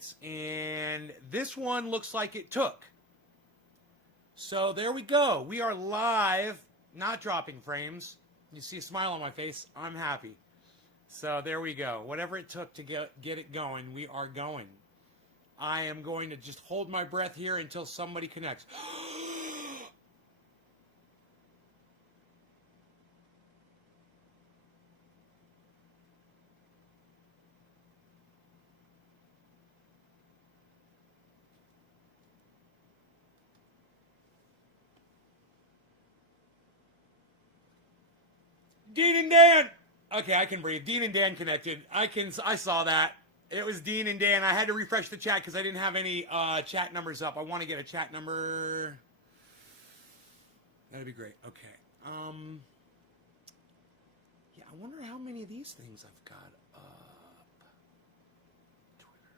minutes. And this one looks like it took. So there we go. We are live, not dropping frames. You see a smile on my face. I'm happy. So there we go. Whatever it took to get it going, we are going. I am going to just hold my breath here until somebody connects. Dean and Dan. Okay, I can breathe. Dean and Dan connected. I saw that. It was Dean and Dan. I had to refresh the chat because I didn't have any chat numbers up. I want to get a chat number. That'd be great. Okay. Yeah, I wonder how many of these things I've got up. Twitter.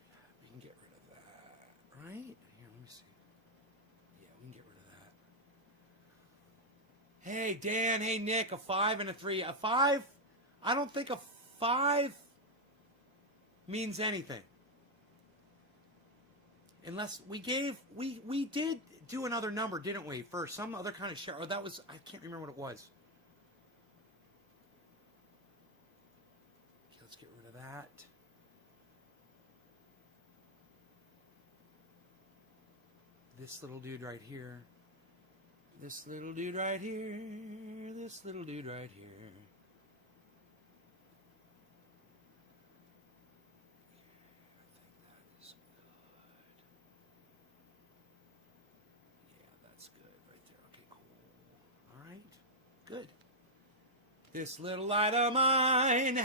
Okay. We can get rid of that, right? Here, let me see. Yeah, we can get rid of that. Hey, Dan. Hey, Nick. A 5 and a 3. A 5? I don't think a 5 means anything. Unless we did do another number, didn't we? For some other kind of share. Or that was, I can't remember what it was. Okay, let's get rid of that. This little dude right here. This little dude right here. This little dude right here. Good. This little light of mine.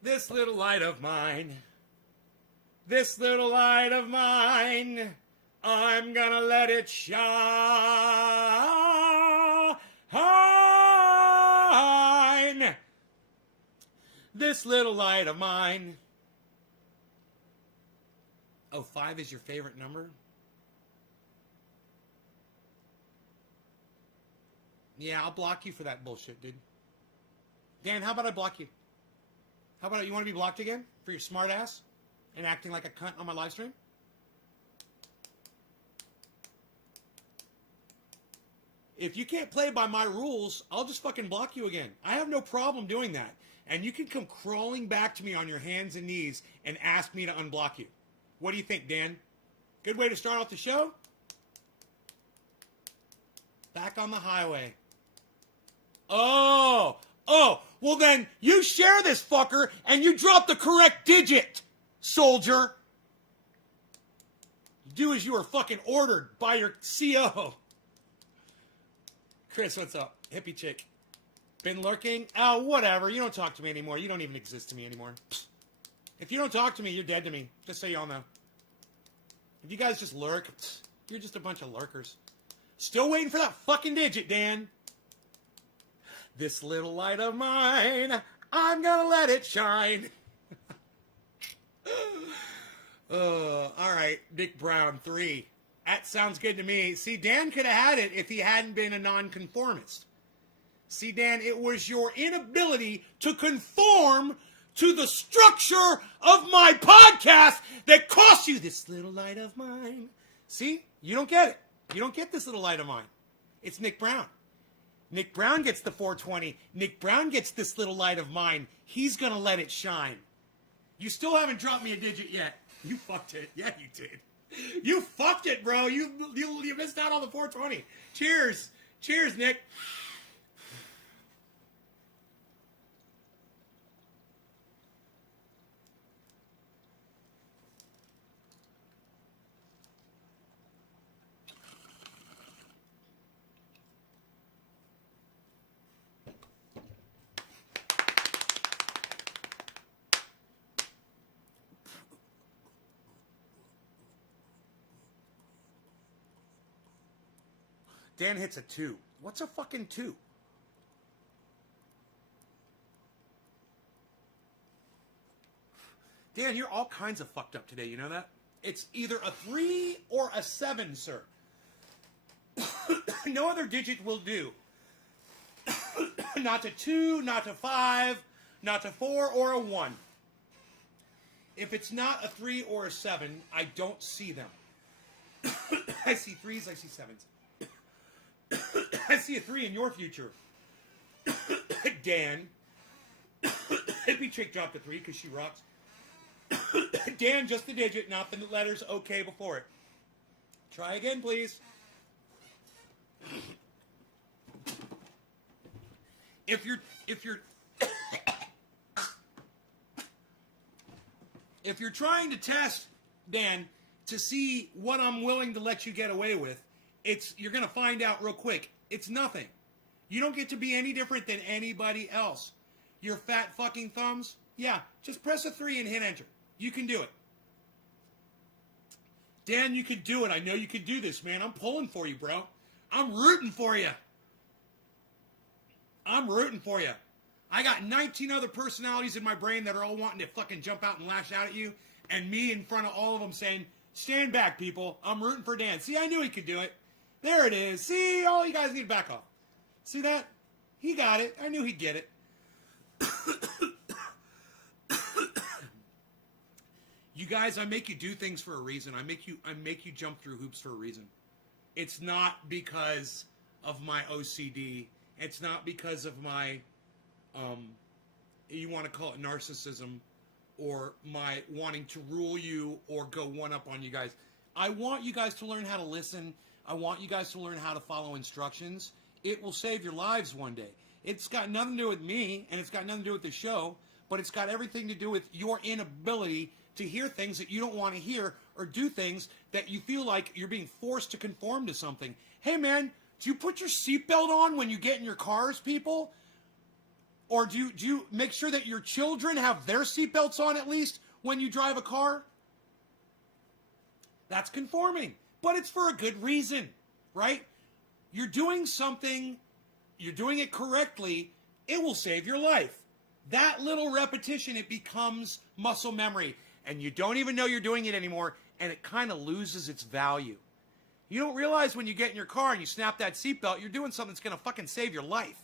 This little light of mine. This little light of mine. I'm gonna let it shine. This little light of mine. Oh, 5 is your favorite number? Yeah, I'll block you for that bullshit, dude. Dan, how about I block you? How about you want to be blocked again for your smart ass and acting like a cunt on my live stream? If you can't play by my rules, I'll just fucking block you again. I have no problem doing that. And you can come crawling back to me on your hands and knees and ask me to unblock you. What do you think, Dan? Good way to start off the show? Back on the highway. Oh, well then you share this fucker and you drop the correct digit, soldier. Do as you were fucking ordered by your CO. Chris, what's up? Hippie chick. Been lurking? Oh, whatever. You don't talk to me anymore. You don't even exist to me anymore. If you don't talk to me, you're dead to me. Just so y'all know. If you guys just lurk, you're just a bunch of lurkers. Still waiting for that fucking digit, Dan. This little light of mine, I'm gonna let it shine. All right, Nick Brown, 3. That sounds good to me. See, Dan could have had it if he hadn't been a nonconformist. See, Dan, it was your inability to conform to the structure of my podcast that cost you this little light of mine. See, you don't get it. You don't get this little light of mine. It's Nick Brown. Nick Brown gets the 420. Nick Brown gets this little light of mine. He's going to let it shine. You still haven't dropped me a digit yet. You fucked it. Yeah, you did. You fucked it, bro. You missed out on the 420. Cheers. Cheers, Nick. Dan hits a 2. What's a fucking 2? Dan, you're all kinds of fucked up today, you know that? It's either a 3 or a 7, sir. No other digit will do. Not a 2, not a 5, not a 4 or a 1. If it's not a 3 or a 7, I don't see them. I see 3s, I see 7s. I see a 3 in your future. Dan. It'd be Chick dropped a 3 because she rocks. Dan, just the digit, not the letters okay before it. Try again, please. If you're if you're trying to test, Dan, to see what I'm willing to let you get away with, you're going to find out real quick. It's nothing. You don't get to be any different than anybody else. Your fat fucking thumbs, yeah, just press a 3 and hit enter. You can do it. Dan, you can do it. I know you can do this, man. I'm pulling for you, bro. I'm rooting for you. I'm rooting for you. I got 19 other personalities in my brain that are all wanting to fucking jump out and lash out at you, and me in front of all of them saying, stand back, people. I'm rooting for Dan. See, I knew he could do it. There it is. See, all you guys need to back off. See that? He got it. I knew he'd get it. You guys, I make you do things for a reason. I make you jump through hoops for a reason. It's not because of my OCD. It's not because of my, you want to call it narcissism, or my wanting to rule you or go one up on you guys. I want you guys to learn how to listen. I want you guys to learn how to follow instructions. It will save your lives one day. It's got nothing to do with me, and it's got nothing to do with the show, but it's got everything to do with your inability to hear things that you don't want to hear, or do things that you feel like you're being forced to conform to something. Hey, man, do you put your seatbelt on when you get in your cars, people? Or do you make sure that your children have their seatbelts on at least when you drive a car? That's conforming, but it's for a good reason, right? You're doing something, you're doing it correctly, it will save your life. That little repetition, it becomes muscle memory, and you don't even know you're doing it anymore, and it kind of loses its value. You don't realize when you get in your car and you snap that seatbelt, you're doing something that's going to fucking save your life.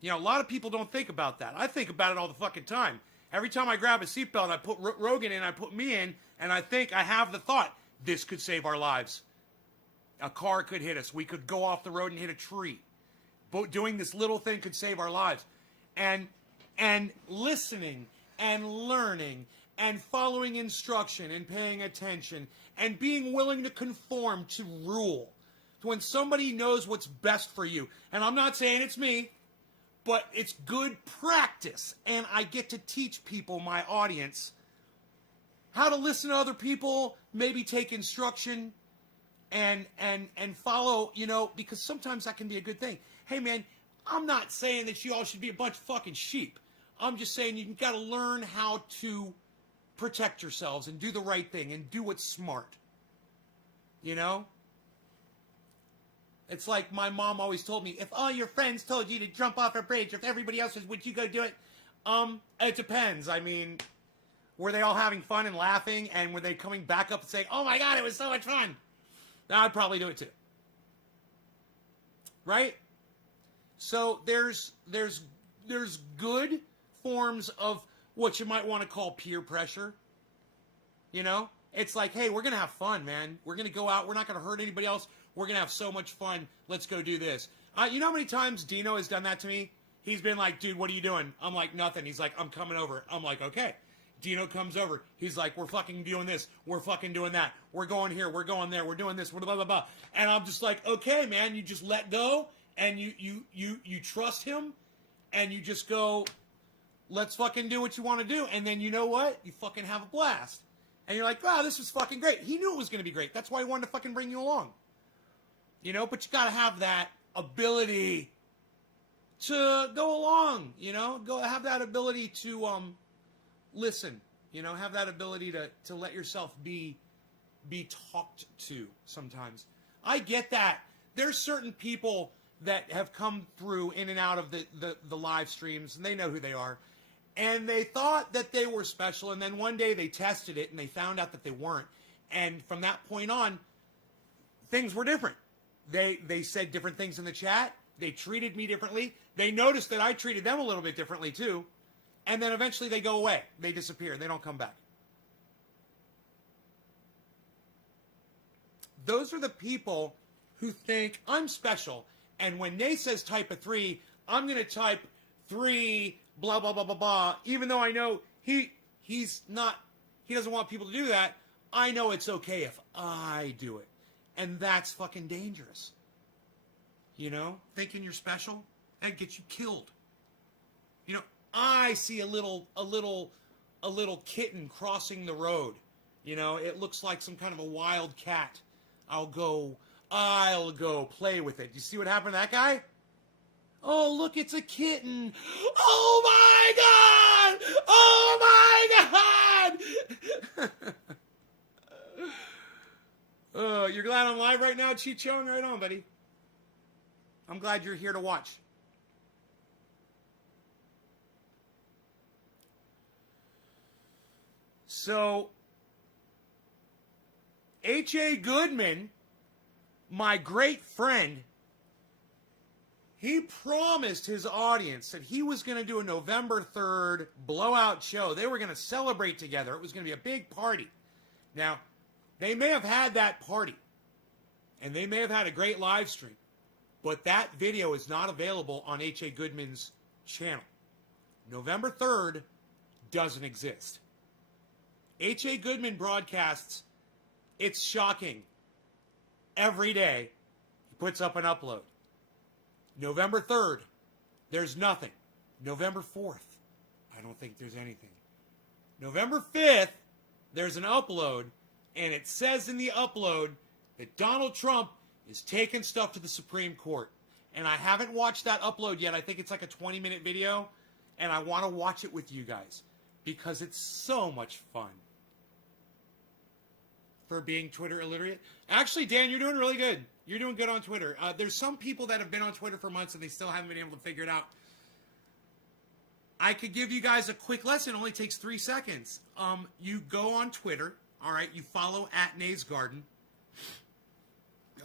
You know, a lot of people don't think about that. I think about it all the fucking time. Every time I grab a seatbelt, I put Rogan in, I put me in, and I think I have the thought, this could save our lives. A car could hit us. We could go off the road and hit a tree. But doing this little thing could save our lives. And listening and learning and following instruction and paying attention and being willing to conform to rule. When somebody knows what's best for you. And I'm not saying it's me, but it's good practice. And I get to teach people, my audience, how to listen to other people, maybe take instruction and follow, you know, because sometimes that can be a good thing. Hey, man, I'm not saying that you all should be a bunch of fucking sheep. I'm just saying you got to learn how to protect yourselves and do the right thing and do what's smart. You know? It's like my mom always told me, if all your friends told you to jump off a bridge, if everybody else was, would you go do it? It depends. I mean, were they all having fun and laughing, and were they coming back up and saying, oh my God, it was so much fun? I'd probably do it too. Right? So there's good forms of what you might want to call peer pressure. You know? It's like, hey, we're going to have fun, man. We're going to go out. We're not going to hurt anybody else. We're going to have so much fun. Let's go do this. You know how many times Dino has done that to me? He's been like, dude, what are you doing? I'm like, nothing. He's like, I'm coming over. I'm like, okay. Dino comes over. He's like, we're fucking doing this. We're fucking doing that. We're going here. We're going there. We're doing this. Blah, blah, blah, blah. And I'm just like, okay, man, you just let go and you trust him and you just go, let's fucking do what you want to do. And then you know what? You fucking have a blast. And you're like, wow, this is fucking great. He knew it was going to be great. That's why he wanted to fucking bring you along. You know, but you got to have that ability to go along, you know, have that ability to listen, you know, have that ability to let yourself be talked to sometimes. I get that. There's certain people that have come through in and out of the live streams, and they know who they are. And they thought that they were special, and then one day they tested it, and they found out that they weren't. And from that point on, things were different. They said different things in the chat. They treated me differently. They noticed that I treated them a little bit differently, too. and then eventually they go away. They disappear. They don't come back. Those are the people who think I'm special, and when Nate says type a 3, I'm going to type 3, blah, blah, blah, blah, blah, even though I know he's not, he doesn't want people to do that. I know it's okay if I do it. And that's fucking dangerous. You know, thinking you're special, that gets you killed. You know, I see a little kitten crossing the road. You know, it looks like some kind of a wild cat. I'll go play with it. You see what happened to that guy? Oh, look, it's a kitten. Oh my God! Oh my God! You're glad I'm live right now, Chichong? Right on, buddy. I'm glad you're here to watch. So, H.A. Goodman, my great friend, he promised his audience that he was going to do a November 3rd blowout show. They were going to celebrate together. It was going to be a big party. Now, they may have had that party, and they may have had a great live stream, but that video is not available on H.A. Goodman's channel. November 3rd doesn't exist. H.A. Goodman broadcasts, it's shocking, every day he puts up an upload. November 3rd, there's nothing. November 4th, I don't think there's anything. November 5th, there's an upload, and it says in the upload that Donald Trump is taking stuff to the Supreme Court. And I haven't watched that upload yet. I think it's like a 20-minute video, and I want to watch it with you guys because it's so much fun. For being Twitter illiterate. Actually, Dan, you're doing really good. You're doing good on Twitter. There's some people that have been on Twitter for months and they still haven't been able to figure it out. I could give you guys a quick lesson. It only takes 3 seconds. You go on Twitter. All right. You follow @NaysGarden.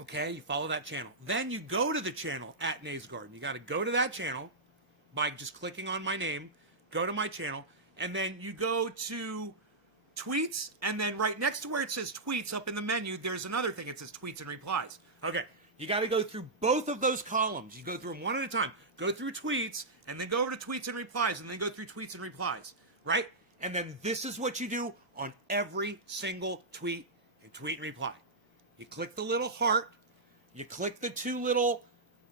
Okay. You follow that channel. Then you go to the channel @NaysGarden. You got to go to that channel by just clicking on my name. Go to my channel. And then you go to tweets, and then right next to where it says tweets up in the menu, there's another thing. It says tweets and replies. Okay, you got to go through both of those columns. You go through them one at a time. Go through tweets, and then go over to tweets and replies, and then go through tweets and replies, right? And then this is what you do on every single tweet and reply. You click the little heart, you click the 2 little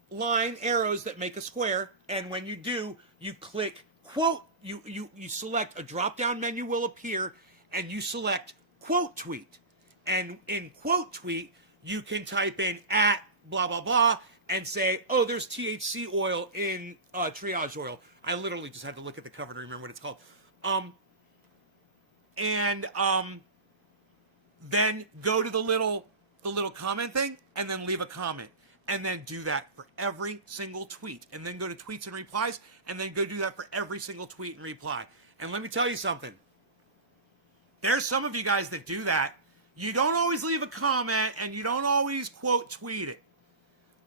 line arrows that make a square, and when you do, you click quote, you select a drop-down menu will appear, and you select quote tweet. And in quote tweet, you can type in @blah, blah, blah, and say, oh, there's THC oil in triage oil. I literally just had to look at the cover to remember what it's called. Then go to the little comment thing, and then leave a comment. And then do that for every single tweet. And then go to tweets and replies, and then go do that for every single tweet and reply. And let me tell you something. There's some of you guys that do that. You don't always leave a comment, and you don't always quote tweet it.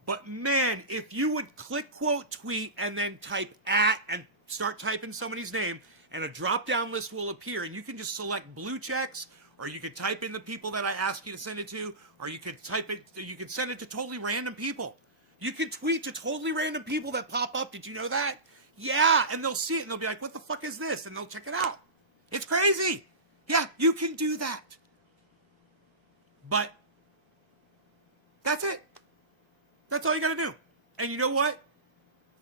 But man, if you would click quote tweet and then type and start typing somebody's name, and a drop-down list will appear, and you can just select blue checks, or you could type in the people that I ask you to send it to, or you could you could send it to totally random people. You could tweet to totally random people that pop up. Did you know that? Yeah, and they'll see it, and they'll be like, what the fuck is this? And they'll check it out. It's crazy. Yeah, you can do that. But that's it. That's all you got to do. And you know what?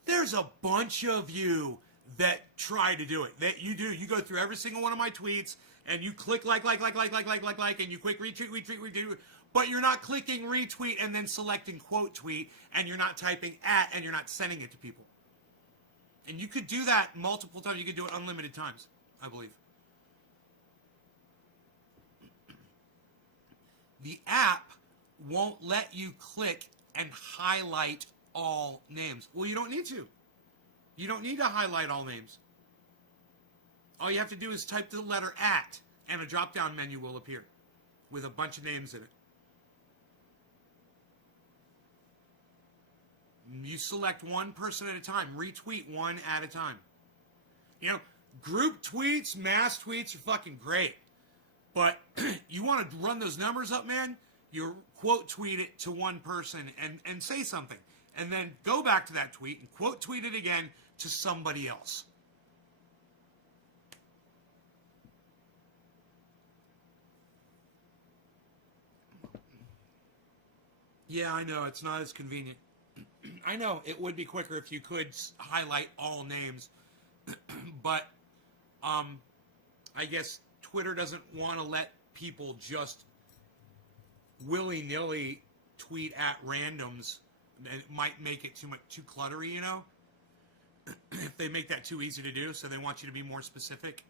There's a bunch of you that try to do it. That you do. You go through every single one of my tweets, and you click like, and you click retweet, but you're not clicking retweet and then selecting quote tweet, and you're not typing and you're not sending it to people. And you could do that multiple times. You could do it unlimited times, I believe. The app won't let you click and highlight all names. Well, you don't need to. You don't need to highlight all names. All you have to do is type the letter @ and a drop-down menu will appear with a bunch of names in it. You select one person at a time. Retweet one at a time. You know, Group tweets, mass tweets are fucking great. But you want to run those numbers up, man? You quote tweet it to one person and say something. And then go back to that tweet and quote tweet it again to somebody else. Yeah, I know. It's not as convenient. I know. It would be quicker if you could highlight all names. But, I guess Twitter doesn't want to let people just willy-nilly tweet at randoms. It might make it too cluttery, you know? If they make that too easy to do, so they want you to be more specific.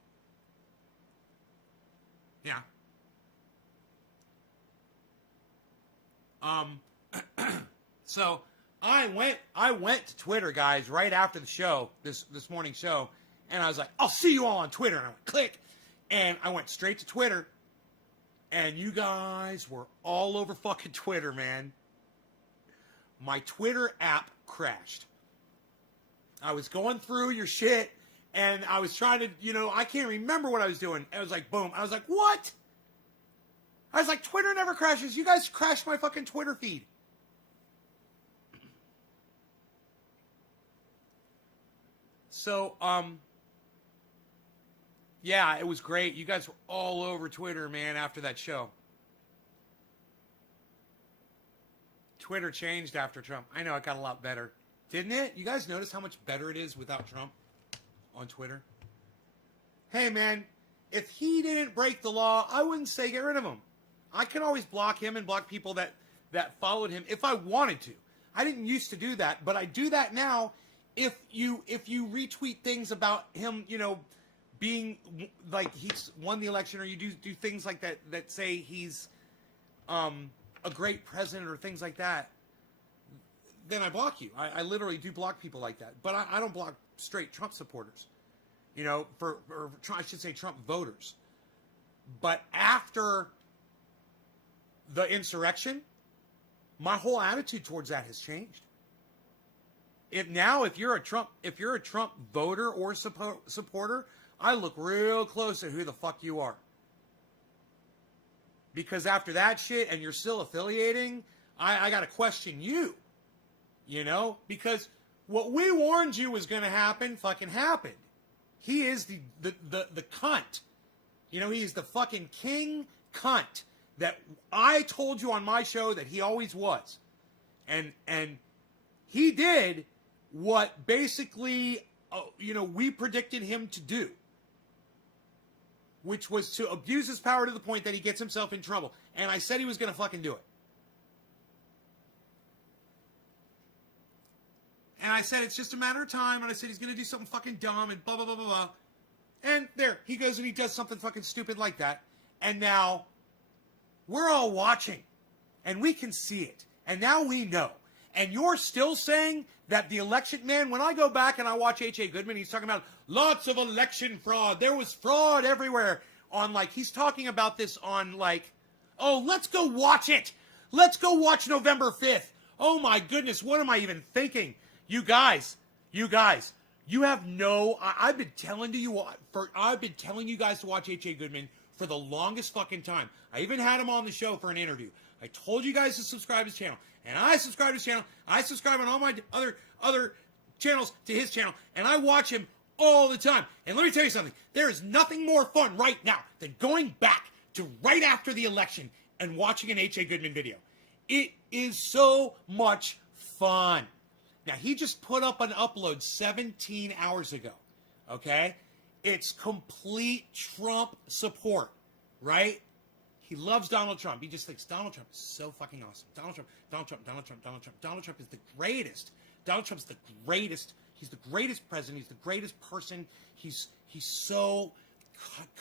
Yeah. So I went to Twitter, guys, right after the show, this morning show, and I was like, I'll see you all on Twitter. And I went, click. And I went straight to Twitter. And you guys were all over fucking Twitter, man. My Twitter app crashed. I was going through your shit, and I was trying to, I can't remember what I was doing. It was like, boom. I was like, what? I was like, Twitter never crashes. You guys crashed my fucking Twitter feed. So, yeah, it was great. You guys were all over Twitter, man, after that show. Twitter changed after Trump. I know, it got a lot better. Didn't it? You guys notice how much better it is without Trump on Twitter? Hey, man, if he didn't break the law, I wouldn't say get rid of him. I can always block him and block people that followed him if I wanted to. I didn't used to do that, but I do that now if you retweet things about him, being like he's won the election, or you do things like that say he's a great president or things like that, then I block you. I literally do block people like that. But I don't block straight Trump supporters, I should say Trump voters. But after the insurrection, my whole attitude towards that has changed. If you're a Trump voter or supporter, I look real close at who the fuck you are. Because after that shit and you're still affiliating, I got to question you. Because what we warned you was going to happen fucking happened. He is the cunt. He's the fucking king cunt that I told you on my show that he always was. And he did what basically, we predicted him to do, which was to abuse his power to the point that he gets himself in trouble. And I said he was going to fucking do it. And I said it's just a matter of time, and I said he's going to do something fucking dumb and blah, blah, blah, blah, blah. And there, he goes and he does something fucking stupid like that. And now, we're all watching, and we can see it. And now we know. And you're still saying that the election, man, when I go back and I watch H.A. Goodman, he's talking about lots of election fraud. There was fraud everywhere on, he's talking about this on, oh, let's go watch it. Let's go watch November 5th. Oh, my goodness, what am I even thinking? You guys, you have no, I've been telling you guys to watch H.A. Goodman for the longest fucking time. I even had him on the show for an interview. I told you guys to subscribe to his channel. And I subscribe to his channel. I subscribe on all my other channels to his channel. And I watch him all the time. And let me tell you something. There is nothing more fun right now than going back to right after the election and watching an H.A. Goodman video. It is so much fun. Now, he just put up an upload 17 hours ago. Okay? It's complete Trump support. Right? He loves Donald Trump. He just thinks Donald Trump is so fucking awesome. Donald Trump. Donald Trump is the greatest. Donald Trump's the greatest. He's the greatest president. He's the greatest person. He's so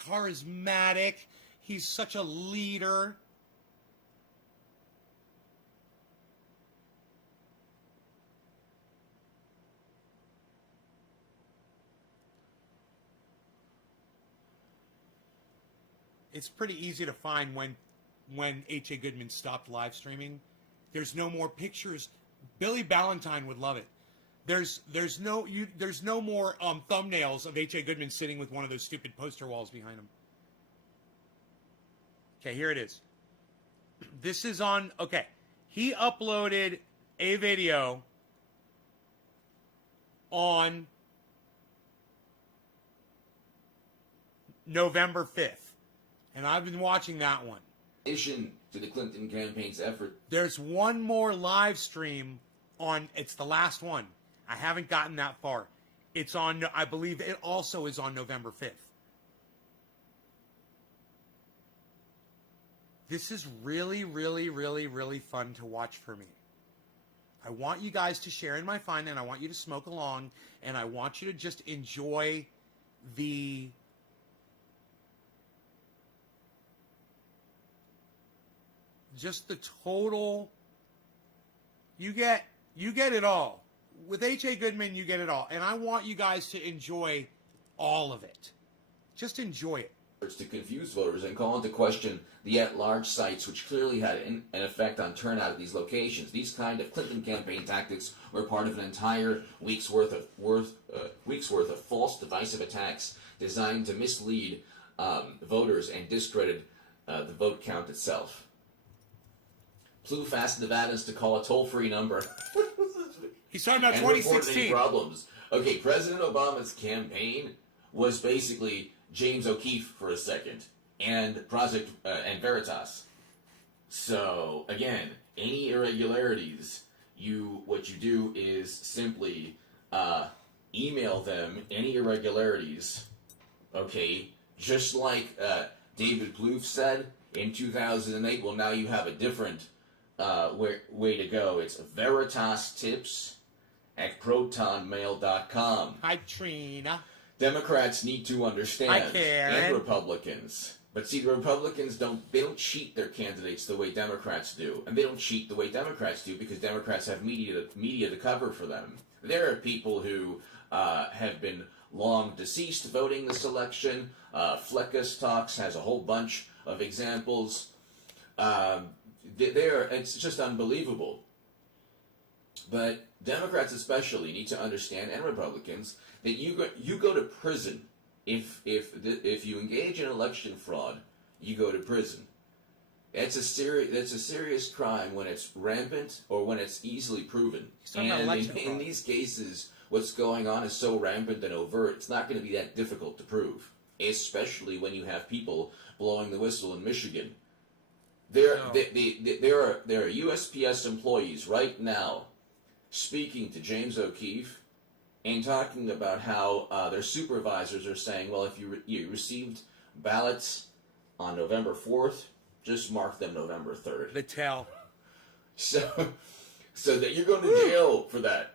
charismatic. He's such a leader. It's pretty easy to find when H.A. Goodman stopped live streaming. There's no more pictures. Billy Ballantyne would love it. There's no more thumbnails of H.A. Goodman sitting with one of those stupid poster walls behind him. Okay, here it is. This is on. Okay, he uploaded a video on November 5th, and I've been watching that one. In addition to the Clinton campaign's effort, there's one more live stream on. It's the last one. I haven't gotten that far. It's on. I believe it also is on November 5th. This is really, really, really, really fun to watch for me. I want you guys to share in my fun, and I want you to smoke along, and I want you to just enjoy the total. You get it all. With H.A. Goodman, you get it all. And I want you guys to enjoy all of it. Just enjoy it. To confuse voters and call into question the at-large sites, which clearly had an effect on turnout at these locations. These kind of Clinton campaign tactics were part of an entire week's worth of false divisive attacks designed to mislead voters and discredit the vote count itself. Plouffe asked Nevadans to call a toll-free number. He's talking about 2016 problems. Okay, President Obama's campaign was basically James O'Keefe for a second, and and Veritas. So again, any irregularities, what you do is simply email them any irregularities. Okay, just like David Plouffe said in 2008. Well, now you have a different way to go. It's veritastips@protonmail.com. Hi, Trina. Democrats need to understand, Hi, Karen. and Republicans. But see, the Republicans don't cheat their candidates the way Democrats do. And they don't cheat the way Democrats do because Democrats have media to cover for them. There are people who have been long deceased voting this election. Fleckus Talks has a whole bunch of examples. It's just unbelievable. But Democrats especially need to understand, and Republicans, that you go to prison if you engage in election fraud. You go to prison. That's a serious crime when it's rampant or when it's easily proven. And in these cases, what's going on is so rampant and overt. It's not going to be that difficult to prove, especially when you have people blowing the whistle in Michigan. There are USPS employees right now speaking to James O'Keefe and talking about how their supervisors are saying, well, if you received ballots on November 4th, just mark them November 3rd. The tell. So that you're going to jail for that.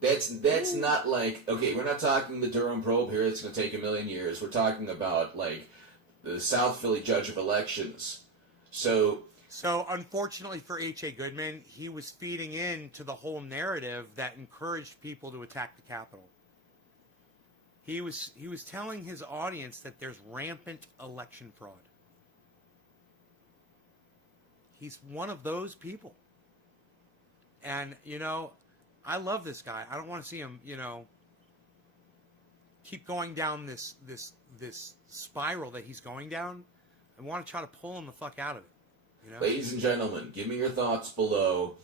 That's not like, okay, we're not talking the Durham probe here. It's going to take 1,000,000 years. We're talking about like the South Philly judge of elections. So unfortunately for H.A. Goodman, he was feeding into the whole narrative that encouraged people to attack the Capitol. He was telling his audience that there's rampant election fraud. He's one of those people. And, I love this guy. I don't want to see him, keep going down this spiral that he's going down. I want to try to pull him the fuck out of it. Ladies and gentlemen, give me your thoughts below.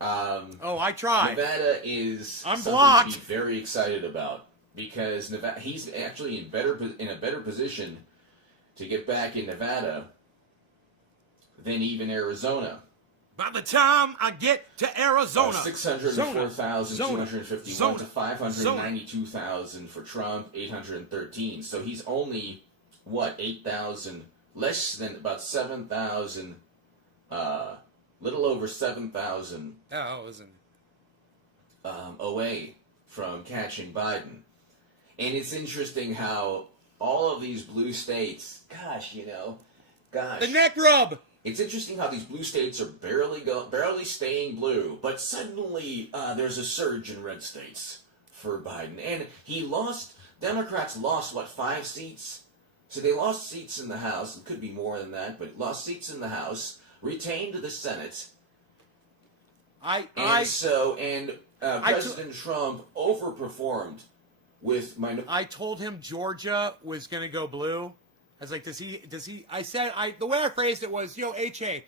I tried. Nevada is something to be very excited about because he's actually in a better position to get back in Nevada than even Arizona. By the time I get to Arizona, 604,251 to 592,000 for Trump, 813. So he's only 8,000, less than about 7,000. Little over 7,000 away from catching Biden. And it's interesting how all of these blue states, the neck rub. It's interesting how these blue states are barely staying blue, but suddenly there's a surge in red states for Biden. And Democrats lost, 5 seats? So they lost seats in the House. It could be more than that, but lost seats in the House. Retained the Senate, and President Trump overperformed with I told him Georgia was going to go blue. I was like, does he, the way I phrased it was, HA,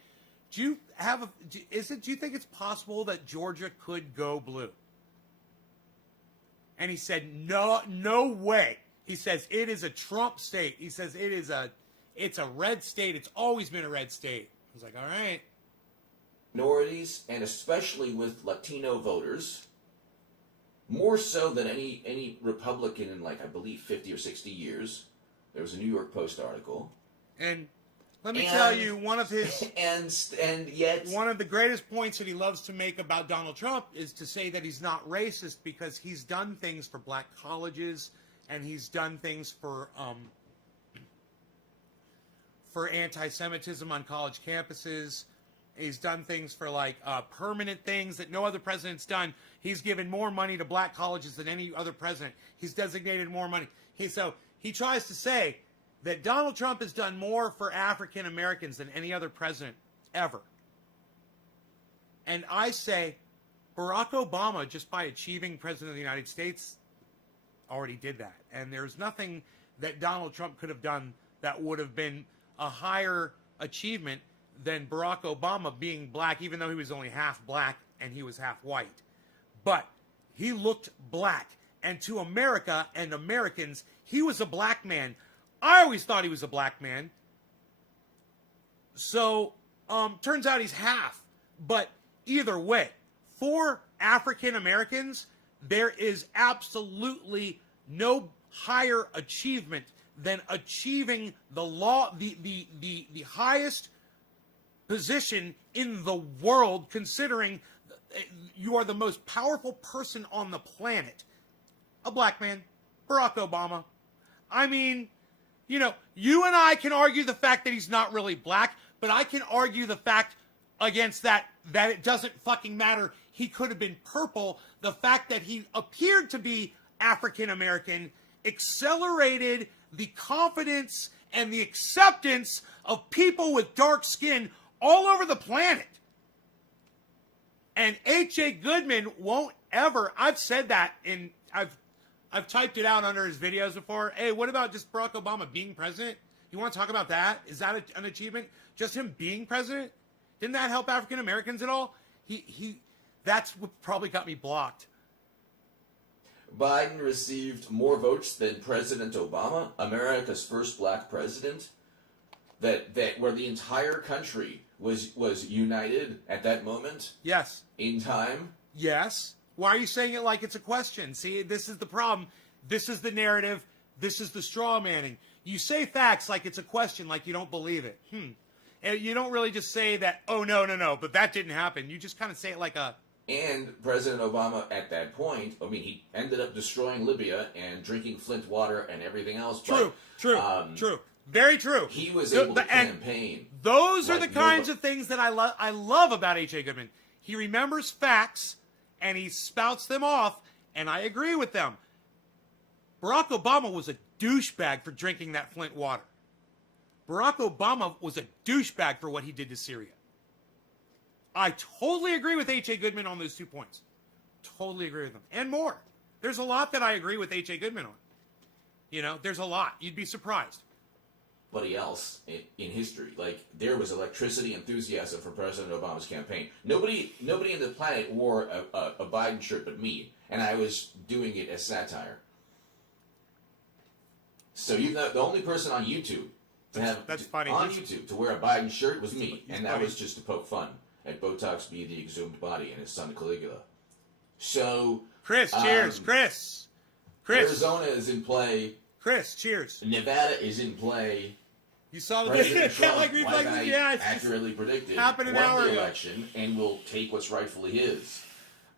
do you think it's possible that Georgia could go blue? And he said, no way. He says, it is a Trump state. He says, it's a red state. It's always been a red state. I was like, all right. Minorities, and especially with Latino voters, more so than any Republican in, I believe, 50 or 60 years. There was a New York Post article. And let me tell you, one of his... and yet... One of the greatest points that he loves to make about Donald Trump is to say that he's not racist because he's done things for black colleges and he's done things for anti-Semitism on college campuses. He's done things for permanent things that no other president's done. He's given more money to black colleges than any other president. He's designated more money. So he tries to say that Donald Trump has done more for African Americans than any other president ever. And I say Barack Obama, just by achieving President of the United States, already did that. And there's nothing that Donald Trump could have done that would have been a higher achievement than Barack Obama being black, even though he was only half black and he was half white. But he looked black. And to America and Americans, he was a black man. I always thought he was a black man. So, turns out he's half. But either way, for African Americans, there is absolutely no higher achievement than achieving the highest position in the world, considering you are the most powerful person on the planet. A black man, Barack Obama. I mean, you and I can argue the fact that he's not really black, but I can argue the fact against that it doesn't fucking matter. He could have been purple. The fact that he appeared to be African American accelerated the confidence and the acceptance of people with dark skin all over the planet. And H.A. Goodman won't ever, I've said that I've typed it out under his videos before. Hey, what about just Barack Obama being president? You want to talk about that? Is that an achievement? Just him being president? Didn't that help African Americans at all? That's what probably got me blocked. Biden received more votes than President Obama, America's first black president, that where the entire country was united at that moment. Yes. In time. Yes. Why are you saying it like it's a question? See, this is the problem. This is the narrative. This is the straw manning. You say facts like it's a question, like you don't believe it. And you don't really just say that, oh, no, but that didn't happen. You just kind of say it like a... And President Obama, at that point, I mean, he ended up destroying Libya and drinking Flint water and everything else. True. Very true. He was able to campaign. Those are the kinds of things that I love about H.A. Goodman. He remembers facts, and he spouts them off, and I agree with them. Barack Obama was a douchebag for drinking that Flint water. Barack Obama was a douchebag for what he did to Syria. I totally agree with H.A. Goodman on those 2 points. Totally agree with them. And more. There's a lot that I agree with H.A. Goodman on. There's a lot. You'd be surprised. Anybody else in history, there was electricity enthusiasm for President Obama's campaign. Nobody in the planet wore a Biden shirt but me, and I was doing it as satire. So the only person on YouTube that's funny. YouTube to wear a Biden shirt was me, and that was just to poke fun at Botox being the exhumed body and his son Caligula. So Chris, cheers, Chris. Arizona is in play. Chris, cheers. Nevada is in play. You saw the President Trump, I accurately predicted, happened an hour won the ago. election and will take what's rightfully his. It's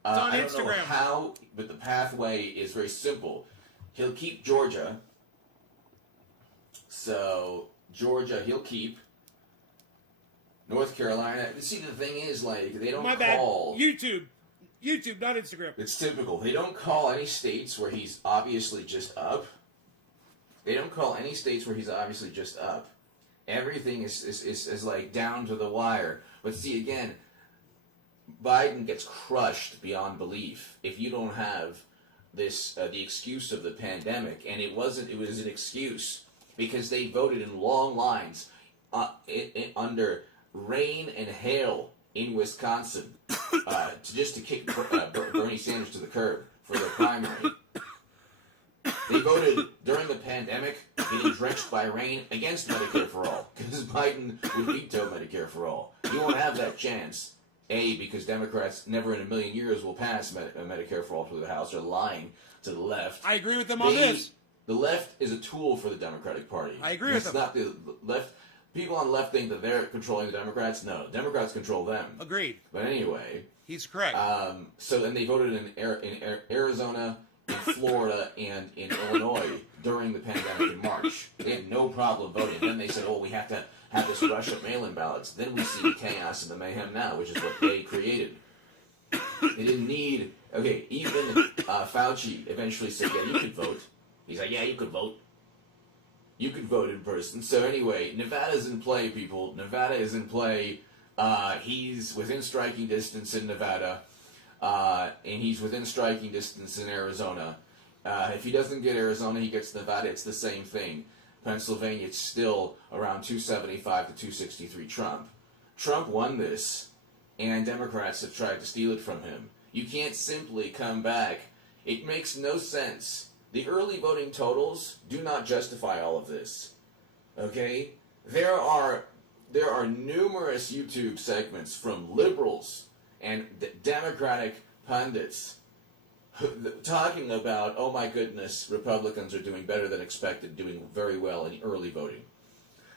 on I Instagram. don't know how, but the pathway is very simple. He'll keep Georgia. So Georgia, he'll keep. North Carolina. See, the thing is, they don't call... YouTube, not Instagram. It's typical. They don't call any states where he's obviously just up. Everything is down to the wire. But see, again, Biden gets crushed beyond belief if you don't have this the excuse of the pandemic, and it was an excuse because they voted in long lines under rain and hail in Wisconsin to kick Bernie Sanders to the curb for their primary. They voted during the pandemic, getting drenched by rain, against Medicare for All, because Biden would veto Medicare for All. You won't have that chance. A, because Democrats never in a million years will pass Medicare for All to the House. They're lying to the left. I agree with them on this. The left is a tool for the Democratic Party. I agree with them. It's not the left. People on the left think that they're controlling the Democrats. No, Democrats control them. Agreed. But anyway. He's correct. So then they voted in Arizona, in Florida, and in Illinois during the pandemic in March. They had no problem voting. Then they said, oh, we have to have this rush of mail-in ballots. Then we see the chaos and the mayhem now, which is what they created. They didn't need... Okay, even Fauci eventually said, yeah, you could vote. He's like, yeah, you could vote. You could vote in person. So anyway, Nevada's in play, people. Nevada is in play. He's within striking distance in Nevada. And he's within striking distance in Arizona. If he doesn't get Arizona, he gets Nevada. It's the same thing. Pennsylvania, it's still around 275 to 263 Trump. Trump won this, and Democrats have tried to steal it from him. You can't simply come back. It makes no sense. The early voting totals do not justify all of this. Okay? There are numerous YouTube segments from liberals and Democratic pundits talking about, oh my goodness, Republicans are doing better than expected, doing very well in early voting.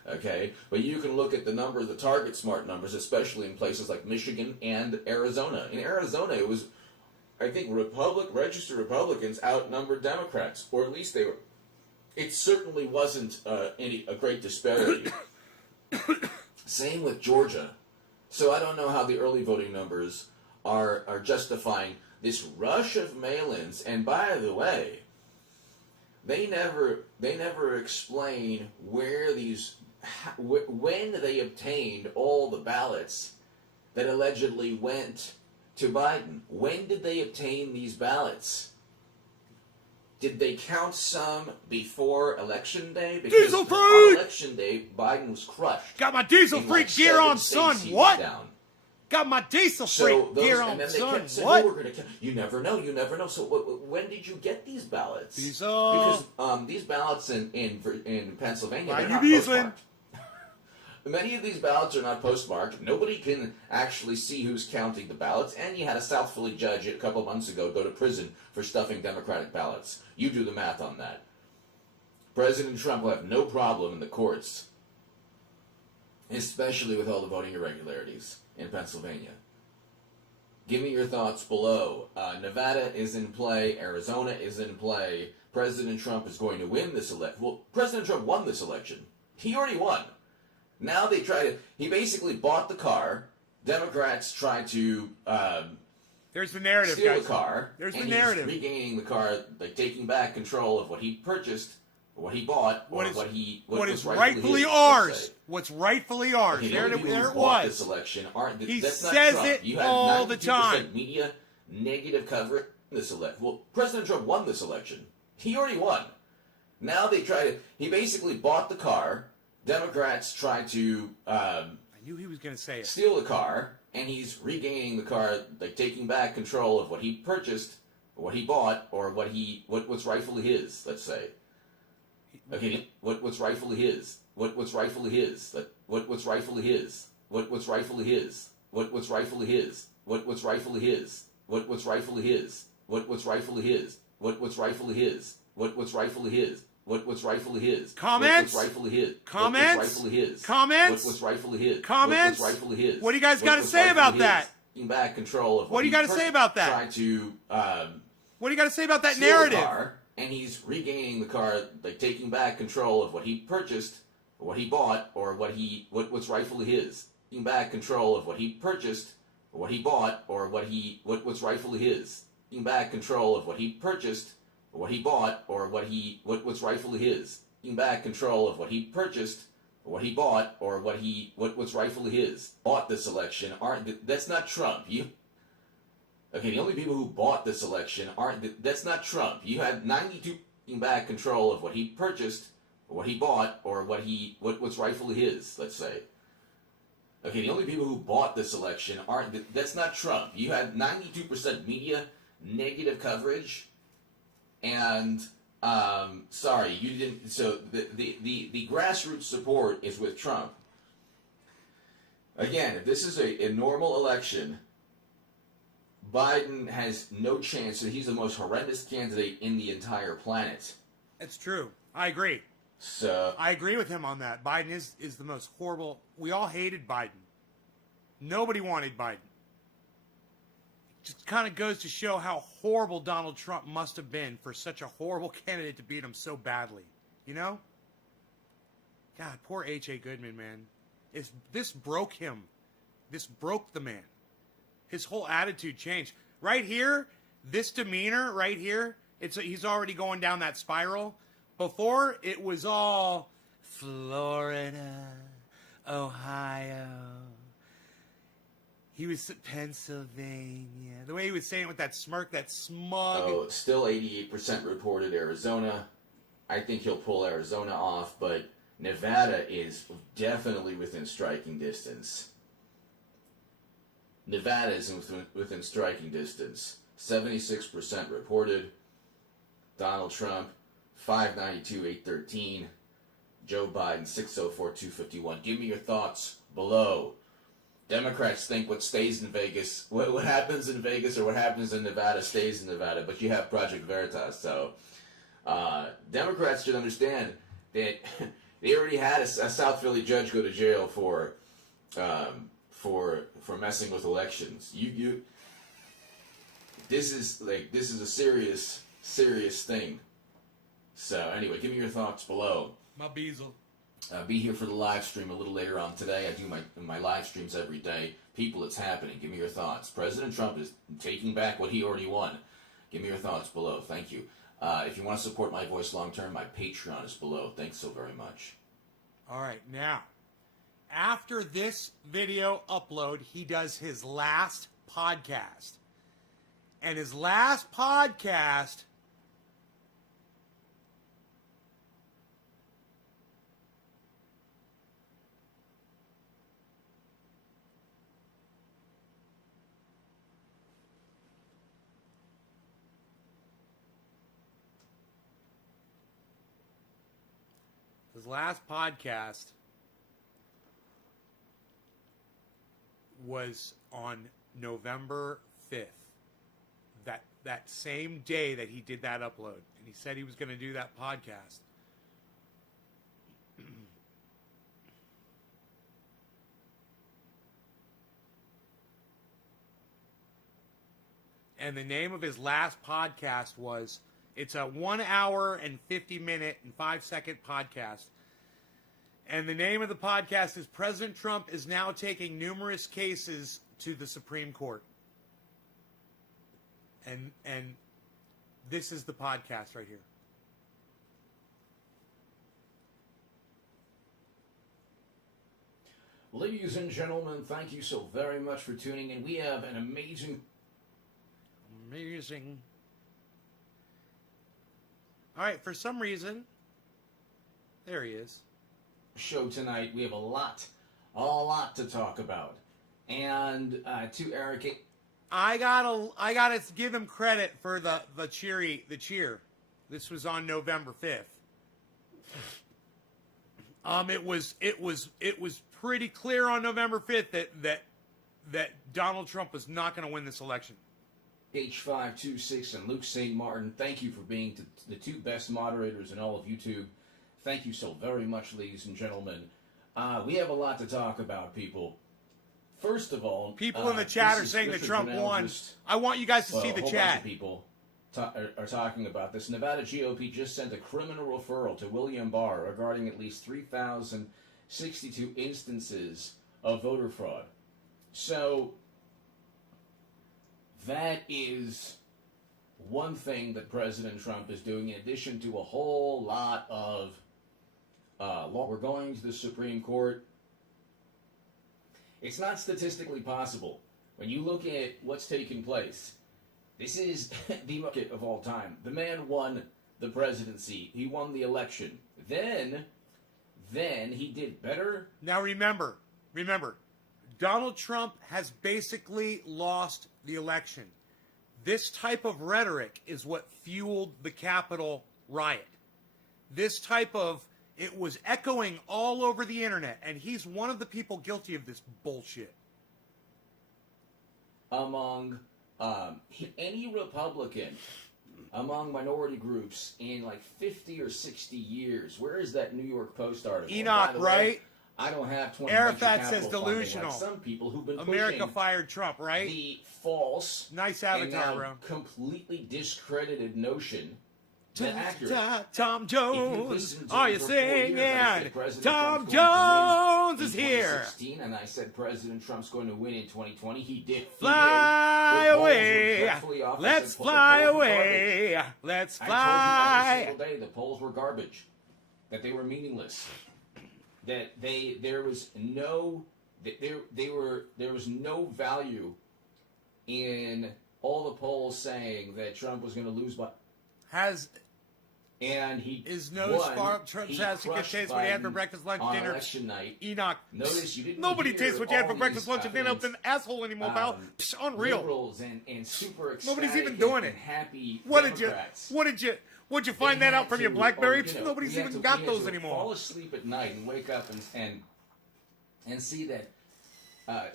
Okay? But you can look at the number of the Target Smart numbers, especially in places like Michigan and Arizona. In Arizona, it was, I think, registered Republicans outnumbered Democrats, or at least they were. It certainly wasn't a great disparity. Same with Georgia. So I don't know how the early voting numbers are justifying this rush of mail-ins. And by the way, they never explain where when they obtained all the ballots that allegedly went to Biden. When did they obtain these ballots? Did they count some before Election Day? Because Diesel freak! On Election Day, Biden was crushed. Got my diesel freak gear on, son. What? Down. Got my diesel freak gear on, son. What? Oh, we're gonna you never know. You never know. So when did you get these ballots? Diesel. Because these ballots in Pennsylvania, they're you not dieseling? postmarked. Many of these ballots are not postmarked. Nobody can actually see who's counting the ballots. And you had a South Philly judge a couple months ago go to prison for stuffing Democratic ballots. You do the math on that. President Trump will have no problem in the courts, especially with all the voting irregularities in Pennsylvania. Give me your thoughts below. Nevada is in play. Arizona is in play. President Trump is going to win this election. Well, President Trump won this election. He already won. Now they try to... He basically bought the car. Democrats try to... There's the narrative, steal guys. the car. There's the and narrative. He's regaining the car, like taking back control of what he purchased, what he bought, or what is was rightfully his, ours. What's rightfully ours. Okay, there the only it people who bought was. This election aren't. He that's not says Trump. it You had all the 92% time. Media negative coverage in this election. Well, President Trump won this election. He already won. Now they try to. He basically bought the car. Democrats try to. I knew he was going to say it. Steal the car, and he's regaining the car, like taking back control of what he purchased, what he bought, or what's rightfully his. Let's say. Okay, what's rightfully his? What's rightfully his? What's rightfully his? What's rightfully his? What's rightfully his? What's rightfully his? What's rightfully his? What's rightfully his? What's rightfully his? What's rightfully his? What's rightfully his? Comments? What's rightfully his? Comments? What's rightfully his? Comments? What's rightfully his? Comments? What's rightfully his? What do you guys got to say about that? Taking back control of what do you got to say about that? Trying to what do you got to say about that steal narrative? The car, and he's regaining the car, like taking back control of what he purchased, or what he bought, or what's rightfully his. Taking back control of what he purchased, or what he bought, or what's rightfully his. Taking back control of what he purchased, or what he bought, or what's rightfully his. Taking back control of what he purchased, what he bought, or what's rightfully his, bought this election that's not Trump. The only people who bought this election that's not Trump. You had 92 back control of what he purchased, or what he bought, or what's rightfully his, let's say. Okay, the only people who bought this election that's not Trump. You had 92% media negative coverage, and sorry, you didn't. So the grassroots support is with Trump. Again, if this is a normal election, Biden has no chance. He's the most horrendous candidate in the entire planet. It's true. I agree. So I agree with him on that. Biden is the most horrible. We all hated Biden. Nobody wanted Biden. Just kind of goes to show how horrible Donald Trump must have been for such a horrible candidate to beat him so badly. You know? God, poor H.A. Goodman, man. This broke him. This broke the man. His whole attitude changed. Right here, this demeanor right here, he's already going down that spiral. Before, it was all Florida, Ohio. He was Pennsylvania. The way he was saying it with that smirk, that smug. Oh, still 88% reported Arizona. I think he'll pull Arizona off, but Nevada is definitely within striking distance. Nevada is within striking distance. 76% reported. Donald Trump, 592, 813. Joe Biden, 604, 251. Give me your thoughts below. Democrats think what stays in Vegas, what happens in Vegas or what happens in Nevada stays in Nevada, but you have Project Veritas. So Democrats should understand that they already had a South Philly judge go to jail for messing with elections. This is a serious thing. So anyway, give me your thoughts below. My bezel. Be here for the live stream a little later on today. I do my live streams every day. People, it's happening. Give me your thoughts. President Trump is taking back what he already won. Give me your thoughts below. Thank you. If you want to support my voice long term, my Patreon is below. Thanks so very much. All right, now, after this video upload, he does his last podcast. And his last podcast was on November 5th. That same day that he did that upload. And he said he was going to do that podcast. And the name of his last podcast it's a 1 hour and 50 minute and 5-second podcast. And the name of the podcast is President Trump is now taking numerous cases to the Supreme Court. And this is the podcast right here. Ladies and gentlemen, thank you so very much for tuning in. We have an amazing... All right, for some reason, there he is. Show tonight. We have a lot to talk about. And to Eric... I gotta give him credit for the cheer. This was on November 5th. It was pretty clear on November 5th that Donald Trump was not going to win this election. H526 and Luke St. Martin, thank you for being the two best moderators in all of YouTube. Thank you so very much, ladies and gentlemen. We have a lot to talk about, people. First of all, people in the chat are saying that Trump won. I want you guys to see the chat. A bunch of people are talking about this. Nevada GOP just sent a criminal referral to William Barr regarding at least 3,062 instances of voter fraud. So that is one thing that President Trump is doing, in addition to a whole lot of law. We're going to the Supreme Court. It's not statistically possible. When you look at what's taking place, this is the market of all time. The man won the presidency. He won the election. Then he did better. Now remember, Donald Trump has basically lost the election. This type of rhetoric is what fueled the Capitol riot. This type of, it was echoing all over the internet, and he's one of the people guilty of this bullshit. Among any Republican, among minority groups in like 50 or 60 years. Where is that New York Post article? Enoch, right? I don't have 20 Arafat says delusional. Like some people who've been America pushing fired Trump, right? the false, nice and avatar, now bro. completely discredited notion that accurate. Tom Jones, are you for 4 singing? years, I said President Tom Trump's going Jones to win is in here. 2016, and I said President Trump's going to win in 2020. He did. Fly The polls were away. dreadfully off. I Let's said, fly the polls were away. garbage. Let's I told you every fly. single day the polls were garbage, that they were meaningless, that there was no value in all the polls saying that Trump was going to lose by. And he Is nose won. far Trump's He ass to crushed taste what he had for Biden breakfast, lunch, on dinner. election night. Enoch. Notice you didn't. Nobody hear tastes what you had all for breakfast, these, lunch, and dinner up an asshole anymore, pal. Psh, unreal. Liberals and super ecstatic Nobody's even doing it. and happy What'd Democrats. you find that out from your BlackBerry? You know, Nobody's we had even to- got we had those to anymore. Fall asleep at night and wake up and see that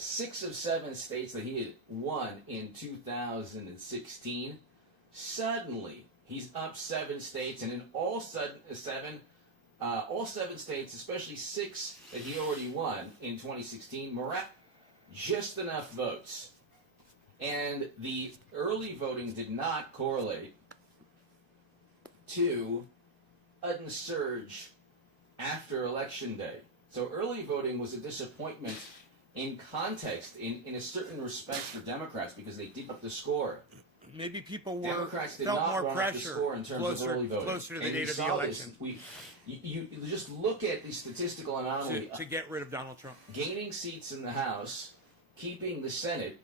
6 of 7 states that he had won in 2016, suddenly he's up 7 states, and in all 7 states, especially 6 that he already won in 2016, just enough votes. And the early voting did not correlate to a surge after Election Day. So early voting was a disappointment in context, in a certain respect for Democrats, because they did up the score. Maybe people Democrats did felt not more run up the pressure score in terms of early voting. closer to the And date you of the saw this. election You just look at the statistical anomaly. to get rid of Donald Trump. Gaining seats in the House, keeping the Senate,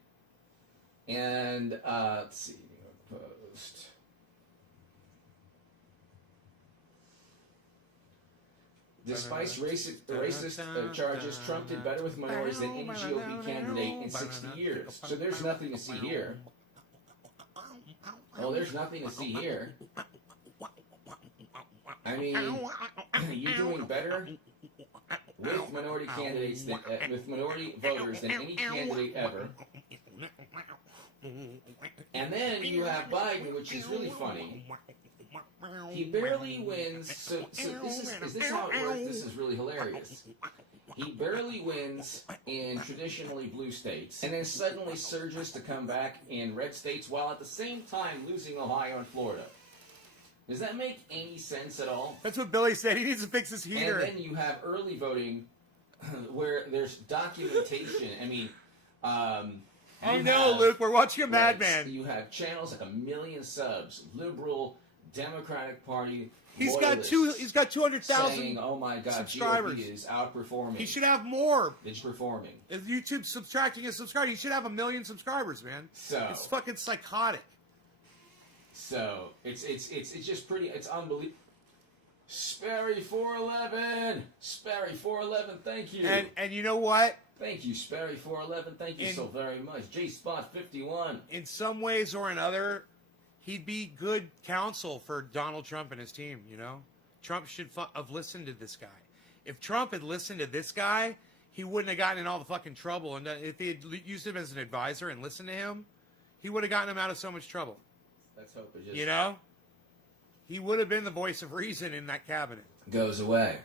and let's see, New York Post. Despite racist charges, Trump did better with minorities than any GOP candidate in 60 years. So there's nothing to see here. Oh, there's nothing to see here. I mean, you're doing better with minority candidates than with minority voters than any candidate ever. And then you have Biden, which is really funny. He barely wins. So is this how it works? This is really hilarious. He barely wins in traditionally blue states, and then suddenly surges to come back in red states, while at the same time losing Ohio and Florida. Does that make any sense at all? That's what Billy said. He needs to fix his heater. And then you have early voting, where there's documentation. I mean, I know, Luke. We're watching a madman. You have channels like 1 million subs, liberal, Democratic Party. He's got 200,000 saying, "Oh my God, subscribers. GOP is outperforming." He should have more. It's performing. If YouTube's subtracting his subscribers, he should have 1 million subscribers, man. So it's fucking psychotic. So it's just pretty. It's unbelievable. Sperry 411, Sperry 411. Thank you. And you know what? Thank you, Sperry 411. Thank you so very much. J Spot 51. In some ways or another, he'd be good counsel for Donald Trump and his team, you know? Trump should have listened to this guy. If Trump had listened to this guy, he wouldn't have gotten in all the fucking trouble. And if they had used him as an advisor and listened to him, he would have gotten him out of so much trouble. Let's hope it just... You know? He would have been the voice of reason in that cabinet. Goes away.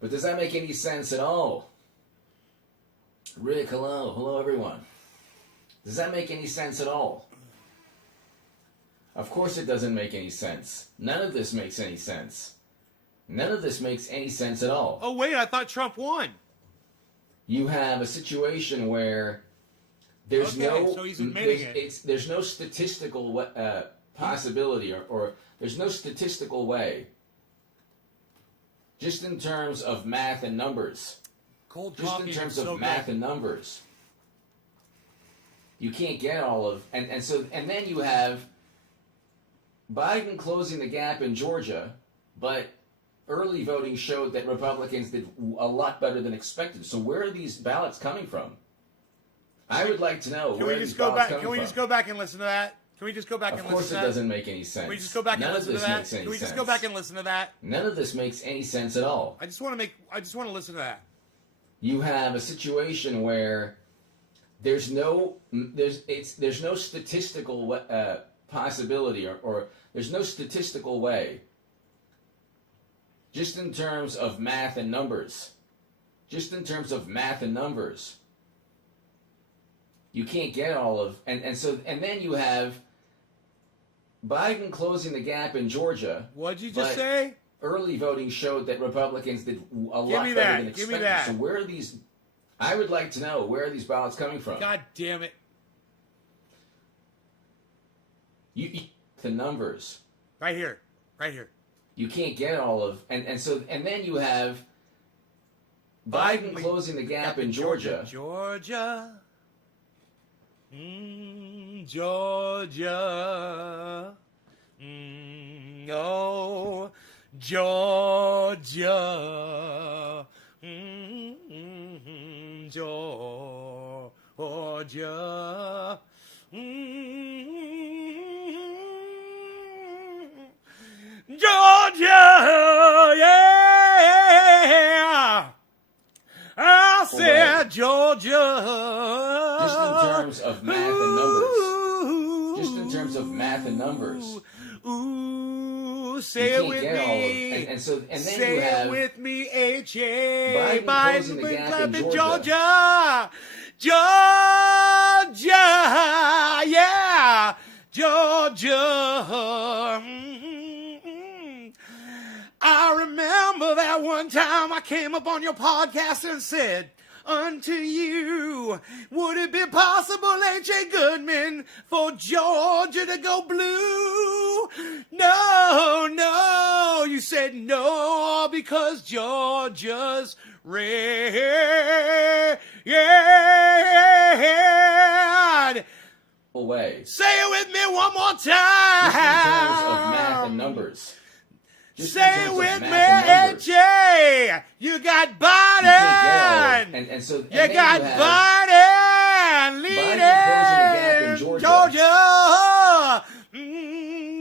But does that make any sense at all? Rick, hello. Hello, everyone. Does that make any sense at all? Of course it doesn't make any sense. None of this makes any sense. None of this makes any sense at all. Oh, wait, I thought Trump won. You have a situation where there's so he's admitting there's no statistical possibility or there's no statistical way Just in terms of math and numbers. Cold Just coffee in terms is of so math good. and numbers. You can't get all of and then you have Biden closing the gap in Georgia, but early voting showed that Republicans did a lot better than expected. So where are these ballots coming from? I would like to know where these ballots coming from. Can we just go back and listen to that? Can we just go back and listen to that? Of course it doesn't make any sense. Can we just go back and listen to that? Can we just go back and listen to that? None of this makes any sense at all. I just want to listen to that. You have a situation where there's no statistical possibility or there's no statistical way. Just in terms of math and numbers. Just in terms of math and numbers. You can't get all of and then you have Biden closing the gap in Georgia. What'd you just say? Early voting showed that Republicans did a lot better than expected. Give me that. So where are these? I would like to know where are these ballots coming from? God damn it! You the numbers. Right here, right here. You can't get all of and then you have Biden closing the gap in Georgia. Georgia. Georgia. Oh, Georgia. Georgia. Georgia, yeah. I said Georgia. Just in terms of math and numbers. Just in terms of math and numbers. Ooh, say it with me. And then say you have it with me, H.A. Biden closing the gap in Georgia. Georgia, yeah. Georgia. I remember that one time I came up on your podcast and said, unto you, would it be possible, H.A. Goodman, for Georgia to go blue? No, you said no, because Georgia's red. away. Say it with me one more time. Just in terms of math and numbers. Say it with me, AJ. You got Biden. You got Biden leading Georgia.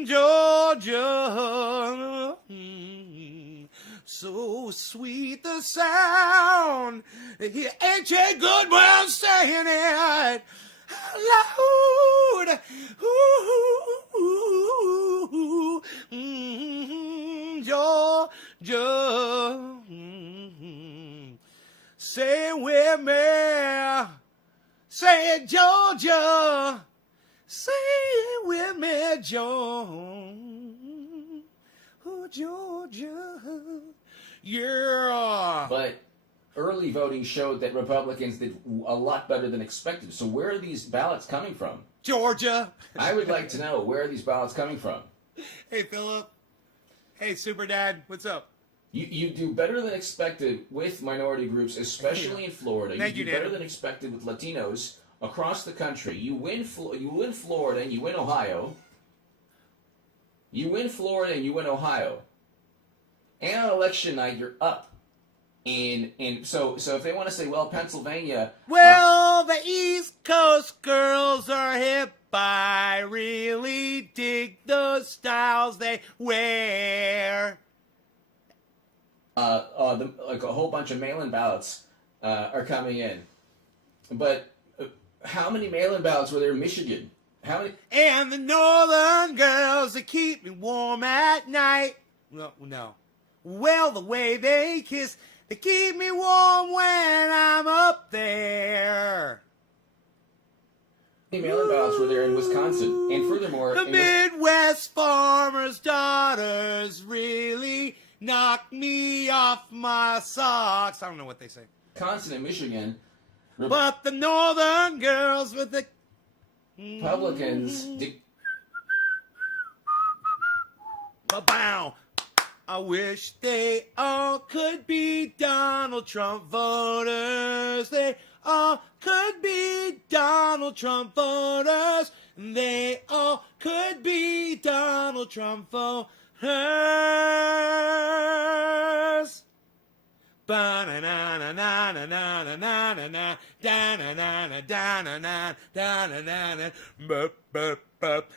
Georgia. So sweet the sound. Hear AJ Goodman saying it loud. Georgia. Say it with me. Say it, Georgia. Say it with me, Georgia. Yeah. But early voting showed that Republicans did a lot better than expected. So where are these ballots coming from? Georgia. I would like to know, where are these ballots coming from? Hey, Philip. Hey, Super Dad. What's up? You do better than expected with minority groups, especially in Florida. Thank you do better than expected with Latinos across the country. You win Florida and you win Ohio. You win Florida and you win Ohio. And on election night, you're up. So if they want to say, well, Pennsylvania. Well, the East Coast girls are hip. I really dig the styles they wear. Like a whole bunch of mail-in ballots are coming in. But how many mail-in ballots were there in Michigan? How many? And the northern girls that keep me warm at night. No. Well, the way they kiss, they keep me warm when I'm up there. How many mail-in ballots were there in Wisconsin? And furthermore, the Midwest farmers' daughters really knock me off my socks. I don't know what they say. Wisconsin and Michigan. But the northern girls with the Republicans. Ba-bow. I wish they all could be Donald Trump voters. They all could be Donald Trump voters. They all could be Donald Trump voters. Ba-na-na-na-na-na-na-na-na-na, da-na-na-na-da-na-na-da-na-na-na, bup-bup-bup.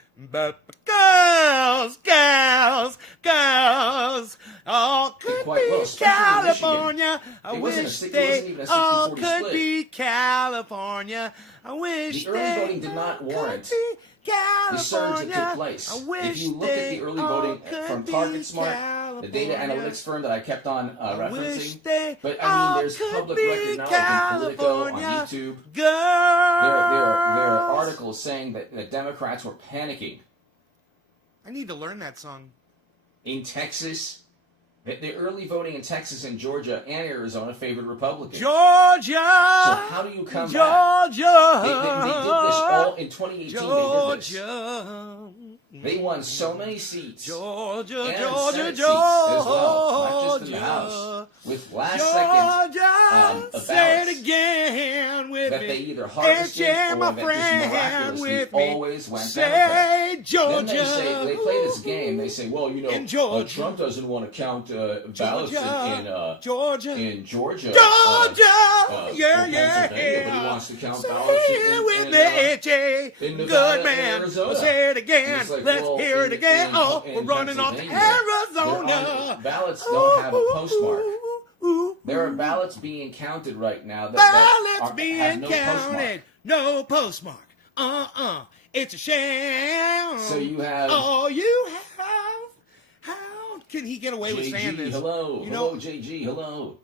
Girls, girls, girls, all could be California. I wish they all could be California. I wish the early voting did not warrant the surge that took place. If you look at the early voting from TargetSmart, the data analytics firm that I kept on referencing, but I mean, there's public record now, like in Politico, on YouTube. There are articles saying that Democrats were panicking. I need to learn that song. In Texas, the early voting in Texas and Georgia and Arizona favored Republicans. Georgia! So how do you come back? Georgia! They did this all in 2018. Georgia! They won so many seats. Georgia, and Georgia, Senate Georgia! seats as well, not just in the House. With last second say it again with that me. they either harvested or that just miraculously always went say Democrat. Georgia. Then they play this game. They say, well, you know, Trump doesn't want to count ballots Georgia. in Georgia. Yeah. But he wants to count ballots in Goodman. Arizona. Say it again. Like, Let's hear it again. We're running off to Arizona. Ballots don't have a postmark. There are ballots being counted right now that have no postmark. No postmark. It's a shame. So you have. Oh, you have. How can he get away with saying this? Hello. Hello, JG. Hello.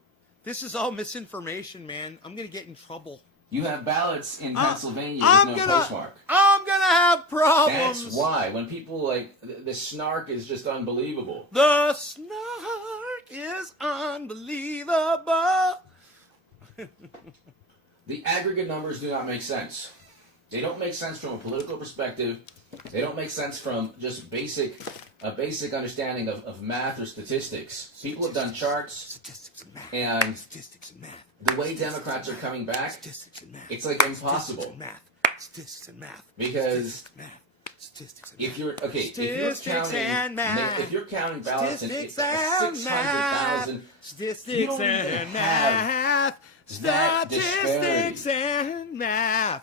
This is all misinformation, man. I'm going to get in trouble. You have ballots in Pennsylvania with no postmark. I'm going to have problems. That's why. When people like, the snark is just unbelievable. The snark is unbelievable. The aggregate numbers do not make sense. They don't make sense from a political perspective. They don't make sense from just a basic understanding of math or statistics. People have done charts, and the way Democrats are coming back, it's like impossible. Because if you're counting ballots in 600,000, you don't even have that disparity. And math.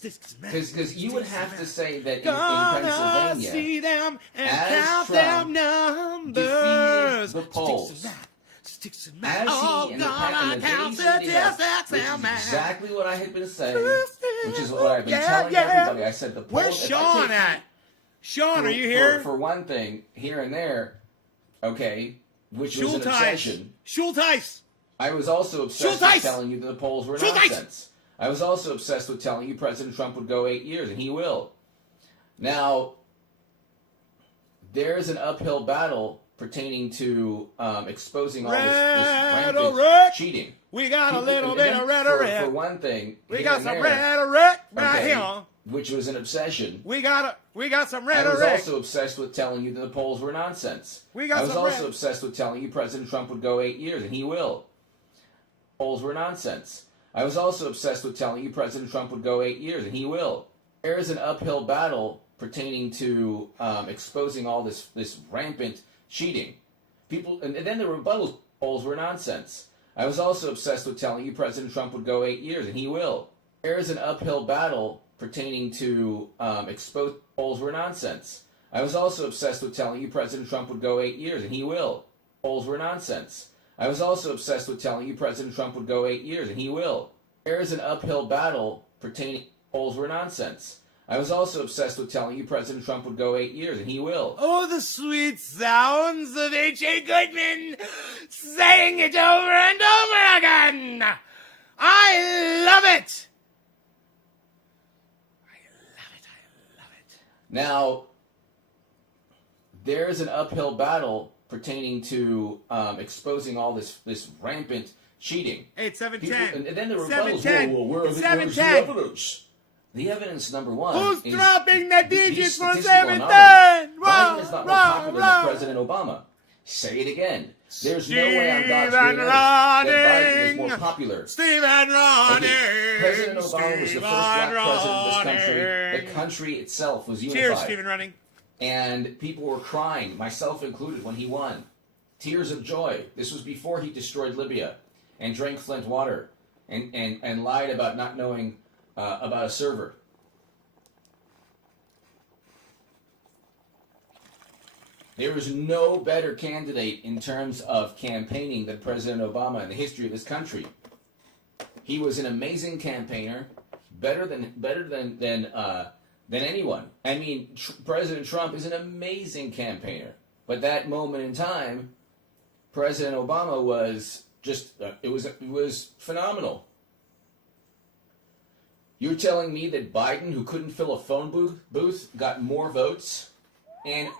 Because you would have to say that in Pennsylvania, see them and as count Trump them numbers. defeated the polls, as he in the days leading up, which is exactly what I had been saying, which is what I've been telling everybody. I said the polls. Where's Sean at? Sean, are you here? For one thing, here and there, okay, which was an obsession. Schulteis. I was also obsessed with telling you that the polls were nonsense. I was also obsessed with telling you President Trump would go 8 years, and he will. Now, there's an uphill battle pertaining to exposing all this rampant cheating. We got a little bit of rhetoric. For one thing, we got some rhetoric right here. Which was an obsession. We got some rhetoric. I was also obsessed with telling you that the polls were nonsense. I was also obsessed with telling you President Trump would go 8 years, and he will. Polls were nonsense. I was also obsessed with telling you President Trump would go 8 years, and he will. There is an uphill battle pertaining to exposing all this rampant cheating. And then the rebuttal polls were nonsense. I was also obsessed with telling you President Trump would go 8 years, and he will. There is an uphill battle pertaining to expose polls were nonsense. I was also obsessed with telling you President Trump would go 8 years, and he will. Polls were nonsense. I was also obsessed with telling you President Trump would go 8 years, and he will. There is an uphill battle pertaining polls were nonsense. I was also obsessed with telling you President Trump would go 8 years, and he will. Oh, the sweet sounds of H.A. Goodman saying it over and over again. I love it. I love it. Now, there is an uphill battle pertaining to exposing all this rampant cheating. Hey, it's 7:10. And then the rebuttals, where's the evidence? The evidence, number one, who's is dropping the digits for 7:10? Biden is not more popular than President Obama. Say it again. There's no way on God's green earth that Biden is more popular. Stephen Running. Okay, President Obama was the first black president of this country. The country itself was unified. Cheers, Stephen Running. And people were crying, myself included, when he won. Tears of joy. This was before he destroyed Libya and drank Flint water and lied about not knowing about a server. There is no better candidate in terms of campaigning than President Obama in the history of this country. He was an amazing campaigner, better than anyone. I mean, President Trump is an amazing campaigner, but that moment in time, President Obama was just it was phenomenal. You're telling me that Biden, who couldn't fill a phone booth, got more votes? And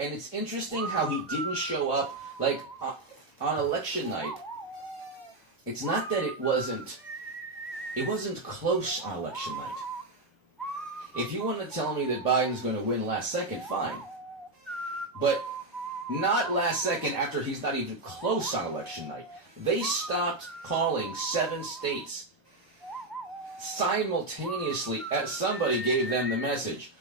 it's interesting how he didn't show up like on election night. It's not that it wasn't close on election night. If you want to tell me that Biden's going to win last second, fine. But not last second after he's not even close on election night. They stopped calling 7 states simultaneously as somebody gave them the message.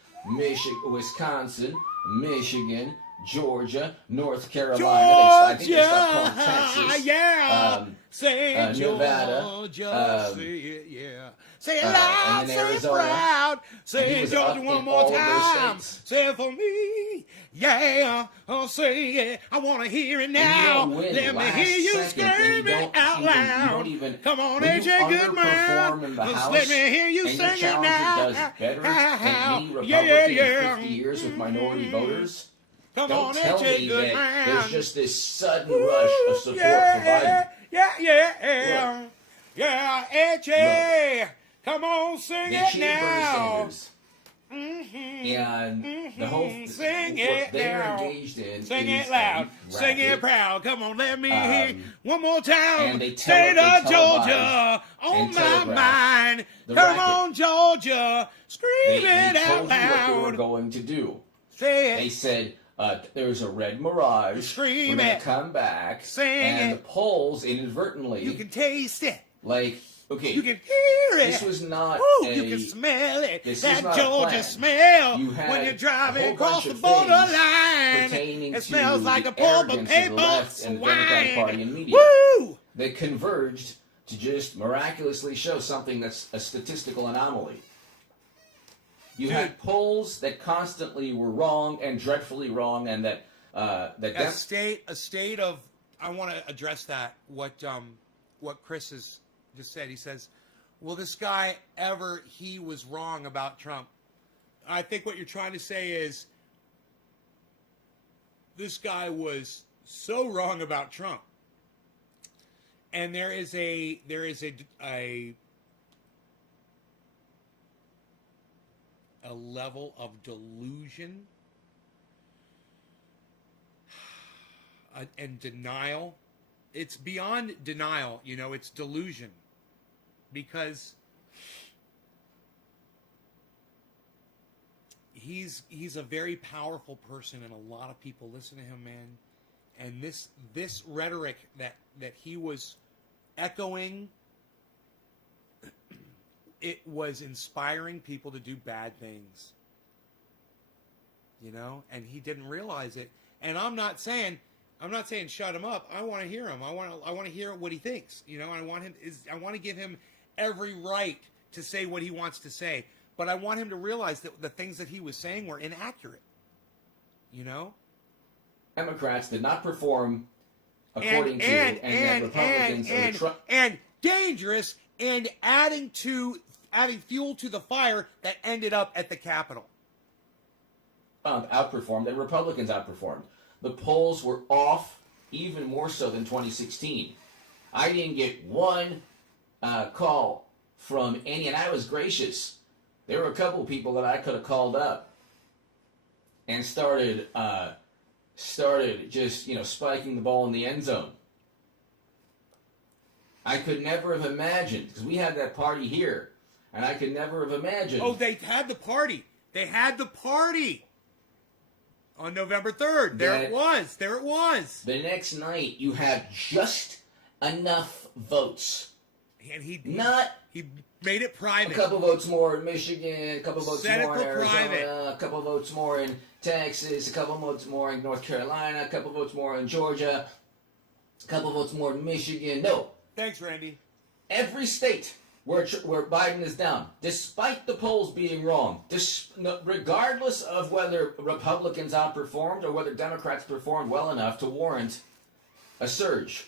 Wisconsin, Michigan, Georgia, North Carolina. I think they stopped calling Texas. Yeah. Say Nevada. Georgia. Say it, yeah. Say it loud. Say it proud. Say it, Georgia, one more time. Say it for me. Yeah. Oh, say it. I want to hear it now. Let me hear you scream it out loud. Come on, AJ Goodman. Let me hear you sing it now. Does better than any Republican in 50 years with minority voters. Come Don't on, tell AJ me Goodman. that there's just this sudden rush of support for Biden. Yeah, AJ. Come on, sing They it cheered Bernie now. Sanders. And the whole Sing what it they're now. engaged in Sing is it loud. Sing it racket. proud. Come on, let me hear one more time. And they State of televise Georgia on and my telegraph mind. the Come racket. on, Georgia. Scream They it out told you what they were loud. going to do. Say They it. said there's a red mirage. Scream We're going it. to come back. Sing and it. the polls inadvertently, You can taste it. like, okay, You can hear it. this was not Woo, a... you can smell it. this is That not a Georgia plan. smell You had when you're a driving whole across bunch the of borderline. pertaining It smells to like the a pulp of arrogance of the paper left and the Democratic Party swine. and media. Woo! They converged to just miraculously show something that's a statistical anomaly. You had polls that constantly were wrong and dreadfully wrong, and that A state of. I want to address that. What Chris has just said. He says, "Will this guy ever? He was wrong about Trump." I think what you're trying to say is this guy was so wrong about Trump, and there is a level of delusion and denial. It's beyond denial, it's delusion. Because he's a very powerful person, and a lot of people listen to him, man. And this rhetoric that he was echoing, it was inspiring people to do bad things. And he didn't realize it. And I'm not saying shut him up. I want to hear him. I want to hear what he thinks. I want to give him every right to say what he wants to say. But I want him to realize that the things that he was saying were inaccurate. Democrats did not perform according to, and that Republicans and dangerous, and adding fuel to the fire that ended up at the Capitol. Outperformed, and Republicans outperformed. The polls were off even more so than 2016. I didn't get one call from any, and I was gracious. There were a couple of people that I could have called up and started just, spiking the ball in the end zone. I could never have imagined, because we had that party here, and I could never have imagined. Oh, they had the party. They had the party. On November 3rd. There it was. There it was. The next night, you have just enough votes. And he made it A private. couple votes more in Michigan, a couple votes Senate more in for Arizona, private. a couple votes more in Texas, a couple votes more in North Carolina, a couple votes more in Georgia, a couple votes more in Michigan. No. Thanks, Randy. Every state where Biden is down, despite the polls being wrong, regardless of whether Republicans outperformed or whether Democrats performed well enough to warrant a surge.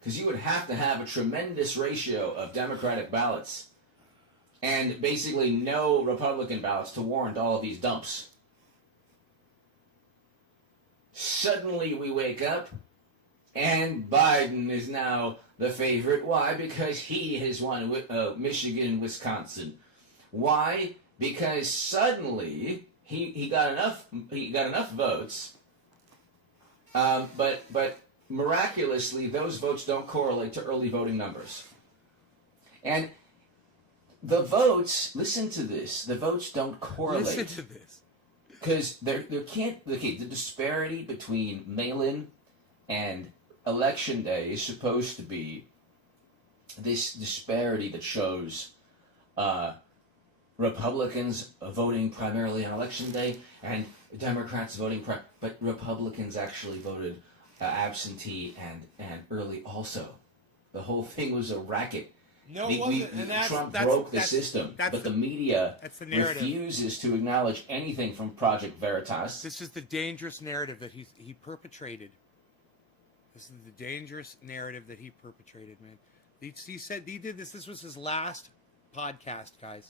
Because you would have to have a tremendous ratio of Democratic ballots and basically no Republican ballots to warrant all of these dumps. Suddenly we wake up and Biden is now the favorite. Why? Because he has won Michigan and Wisconsin. Why? Because suddenly he got enough votes, but miraculously those votes don't correlate to early voting numbers. And the votes, listen to this, the votes don't correlate. Listen to this. Because there can't, okay, the disparity between mail-in and election day is supposed to be this disparity that shows Republicans voting primarily on election day and Democrats voting, but Republicans actually voted absentee and early also. The whole thing was a racket. No, it wasn't. And Trump broke the system, but the media the narrative. refuses to acknowledge anything from Project Veritas. This is the dangerous narrative that he perpetrated. This is the dangerous narrative that he perpetrated, man. He said he did this. This was his last podcast, guys.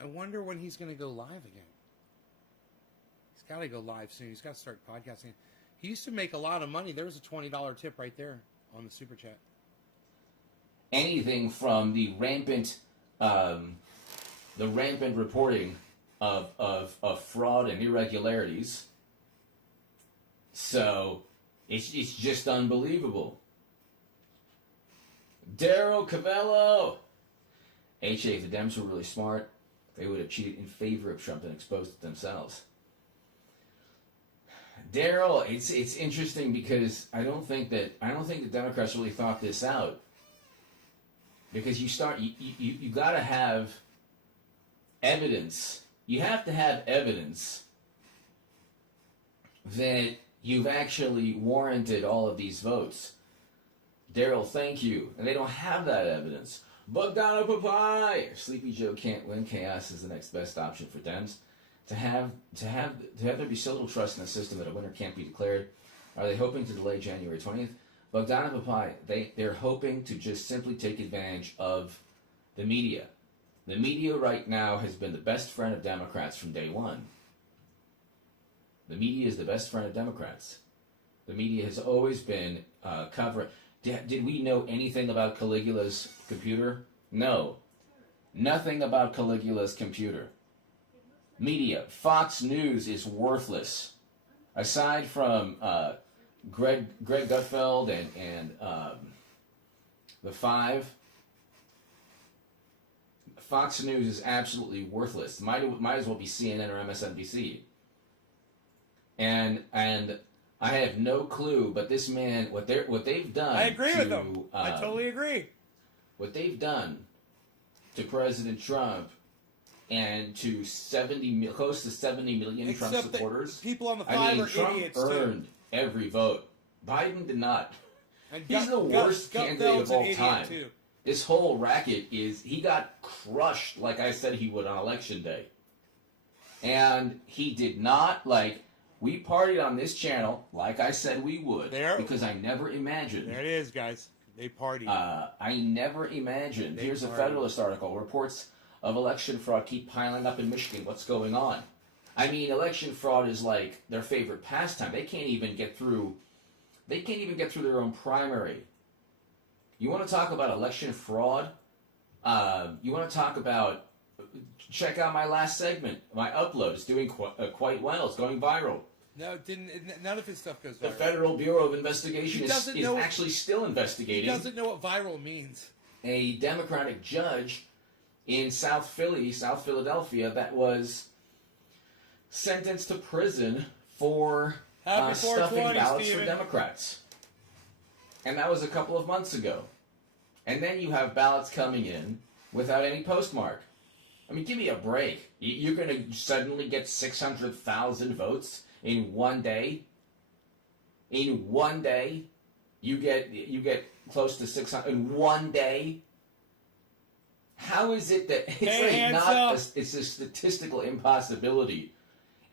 I wonder when he's going to go live again. He's got to go live soon. He's got to start podcasting. He used to make a lot of money. There was a $20 tip right there on the super chat. Anything from the rampant reporting of fraud and irregularities. So it's just unbelievable. Daryl Cavello. If the Dems were really smart, they would have cheated in favor of Trump and exposed it themselves. Daryl, it's interesting because I don't think the Democrats really thought this out. Because you got to have evidence. You have to have evidence that you've actually warranted all of these votes. Daryl, thank you. And they don't have that evidence. Bogdano Papai! Sleepy Joe can't win. Chaos is the next best option for Dems. To have there be so little trust in the system that a winner can't be declared. Are they hoping to delay January 20th? Bogdano Papai, they're hoping to just simply take advantage of the media. The media right now has been the best friend of Democrats from day one. The media is the best friend of Democrats. The media has always been covering. Did we know anything about Caligula's computer? No. Nothing about Caligula's computer. Media. Fox News is worthless. Aside from Greg Gutfeld and the Five, Fox News is absolutely worthless. Might as well be CNN or MSNBC. And I have no clue, but this man, what they've done. I agree with them. I totally agree. What they've done to President Trump and to close to 70 million Except Trump supporters. People on the Five are Trump idiots earned too. every vote. Biden did not. And He's the worst candidate of all time. Too. This whole racket he got crushed like I said he would on election day. And he did not, we partied on this channel like I said we would. Because I never imagined. There it is, guys. They partied. I never imagined. Here's a Federalist article. Reports of election fraud keep piling up in Michigan. What's going on? I mean, election fraud is like their favorite pastime. They can't even get through their own primary. You want to talk about election fraud? You want to talk about? Check out my last segment. My upload is doing quite well. It's going viral. No, it didn't. None of his stuff goes viral. The Federal Bureau of Investigation is actually still investigating. He doesn't know what viral means. A Democratic judge in South Philadelphia, that was sentenced to prison for Happy stuffing 420, ballots Steven. for Democrats. And that was a couple of months ago. And then you have ballots coming in without any postmark. I mean, give me a break. You're going to suddenly get 600,000 votes in one day? In one day? You get close to 600 in one day? How is it that it's a statistical impossibility,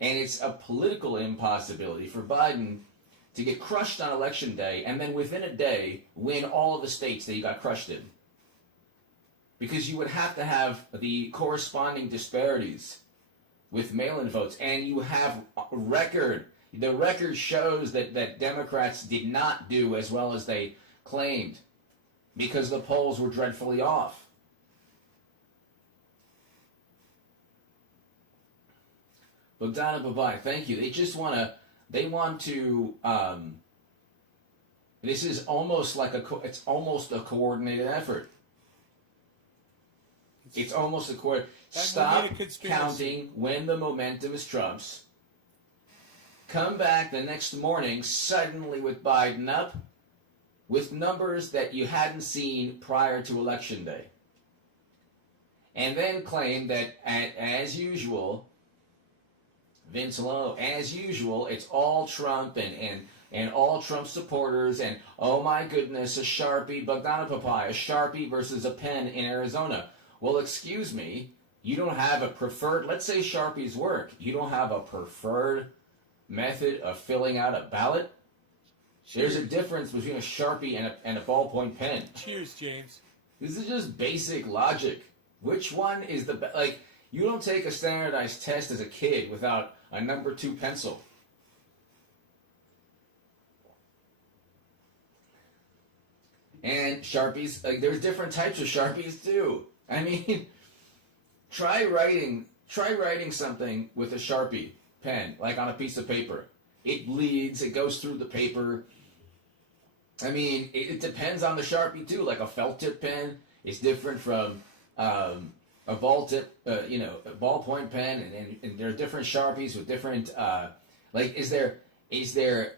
and it's a political impossibility for Biden to get crushed on election day and then within a day win all of the states that he got crushed in? Because you would have to have the corresponding disparities with mail-in votes, and you have a record. The record shows that Democrats did not do as well as they claimed because the polls were dreadfully off. Bogdana Babai, thank you. They want to, this is almost like it's almost a coordinated effort. It's almost a stop counting when the momentum is Trump's. Come back the next morning suddenly with Biden up with numbers that you hadn't seen prior to Election Day. And then claim that, as usual, Vince Lowe, as usual, it's all Trump and all Trump supporters, and oh my goodness, a Sharpie, Bogdana Papai, a Sharpie versus a pen in Arizona. Well, excuse me, you don't have a preferred, let's say Sharpies work, you don't have a preferred method of filling out a ballot? Cheers. There's a difference between a Sharpie and a ballpoint pen. Cheers, James. This is just basic logic. Which one is the best? Like, you don't take a standardized test as a kid without a number 2 pencil. And Sharpies, like, there's different types of Sharpies too. I mean, try writing something with a Sharpie pen, like on a piece of paper. It bleeds, it goes through the paper. I mean, it depends on the Sharpie too. Like a felt tip pen is different from a ball tip, a ballpoint pen, and there are different Sharpies with different. Like, is there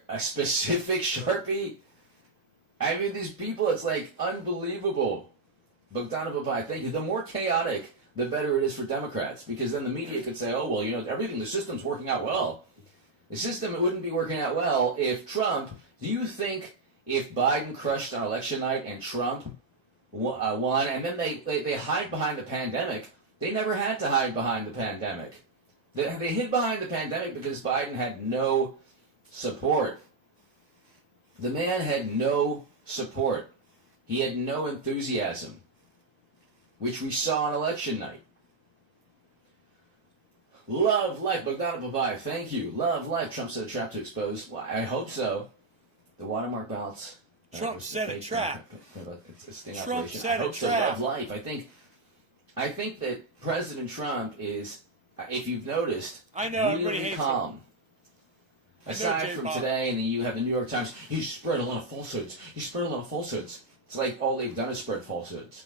a specific Sharpie? I mean, these people, it's like unbelievable. Bogdana Babai, thank you. The more chaotic, the better it is for Democrats, because then the media could say, oh, well, everything, the system's working out well. The system, it wouldn't be working out well if Trump, do you think if Biden crushed on election night and Trump won, and then they hide behind the pandemic, they never had to hide behind the pandemic. They hid behind the pandemic because Biden had no support. The man had no support. He had no enthusiasm, which we saw on election night. Love life, Bogdana Babai, thank you. Love life, Trump set a trap to expose. Well, I hope so. The watermark ballots. Trump set a trap. It's a sting Trump operation. set I a hope so. trap. Love life. I think that President Trump is, if you've noticed, I know, everybody really hates calm. him. Aside from today, and then you have the New York Times, he spread a lot of falsehoods. He spread a lot of falsehoods. It's like all they've done is spread falsehoods.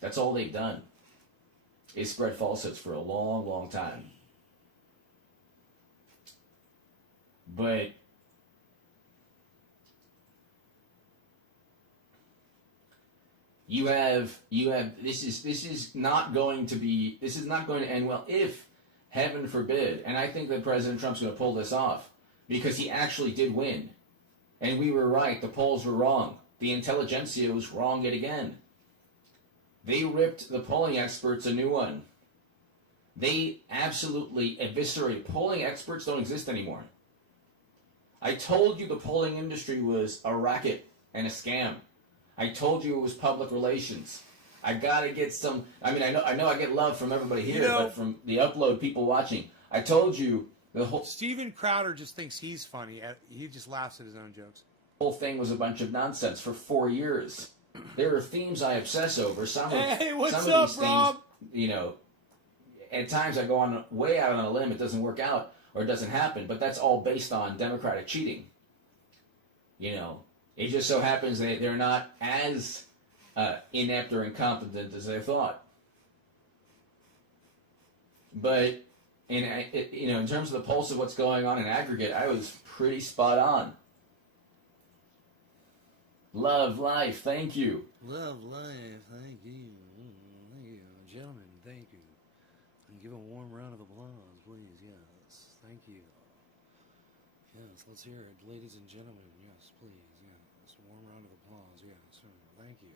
That's all they've done is spread falsehoods for a long, long time. But you have this is not going to end well if, heaven forbid, and I think that President Trump's going to pull this off because he actually did win. And we were right, the polls were wrong. The intelligentsia was wrong yet again. They ripped the polling experts a new one. They absolutely eviscerated. Polling experts don't exist anymore. I told you the polling industry was a racket and a scam. I told you it was public relations. I gotta get some. I mean, I know I get love from everybody here, but from the upload people watching, I told you the whole. Steven Crowder just thinks he's funny. He just laughs at his own jokes. Whole thing was a bunch of nonsense for 4 years. There are themes I obsess over. Some of these Rob? things, at times I go on way out on a limb. It doesn't work out or it doesn't happen, but that's all based on Democratic cheating. It just so happens they're not as inept or incompetent as they thought. But And in terms of the pulse of what's going on in aggregate, I was pretty spot on. Love life, thank you. Love life, thank you. Thank you. Gentlemen, thank you. And give a warm round of applause, please. Yes, thank you. Yes, let's hear it. Ladies and gentlemen, yes, please. Yes, a warm round of applause. Yes, sir. Thank you.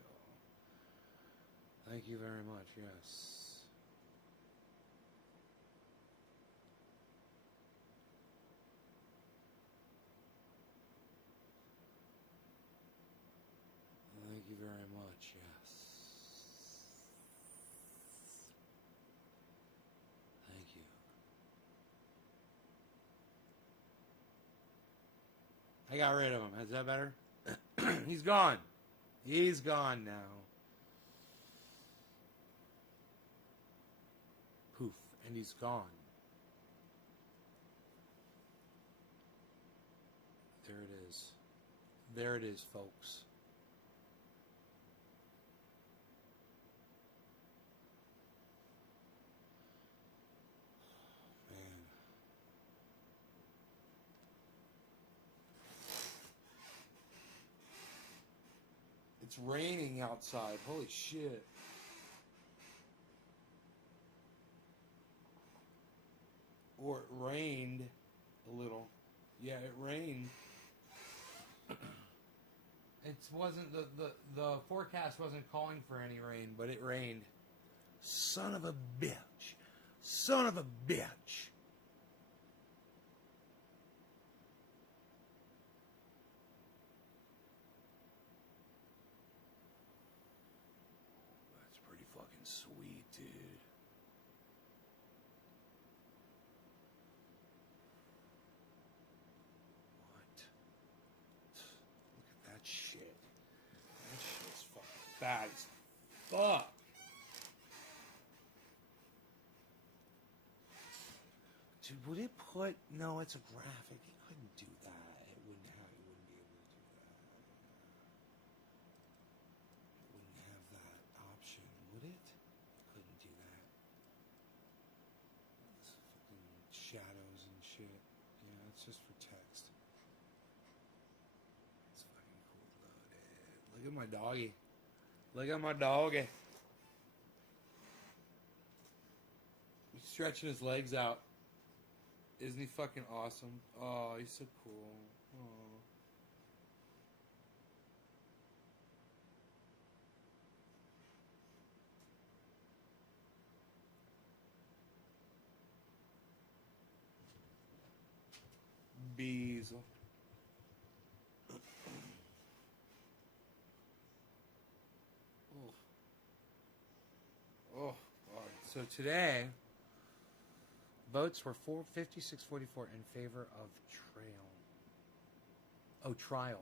Thank you very much, yes. Thank you very much, yes. Thank you. I got rid of him. Is that better? He's gone. He's gone now. Poof. And he's gone. There it is. There it is, folks. It's raining outside. Holy shit. Or it rained a little. Yeah, it rained. It wasn't the forecast wasn't calling for any rain, but it rained. Son of a bitch. Son of a bitch. Sweet, dude. What? Look at that shit. That shit's fucking bad as fuck. Dude, would it put... No, it's a graphic. It couldn't do that. It wouldn't be able to do that. It wouldn't have that option, would it? Couldn't do that. It's fucking shadows and shit. Yeah, it's just for text. It's fucking cool though, dude. Look at my doggy. Look at my doggy. He's stretching his legs out. Isn't he fucking awesome? Oh, he's so cool. Oh. Bees. Oh, God. So today, votes were 56-44 in favor of trial.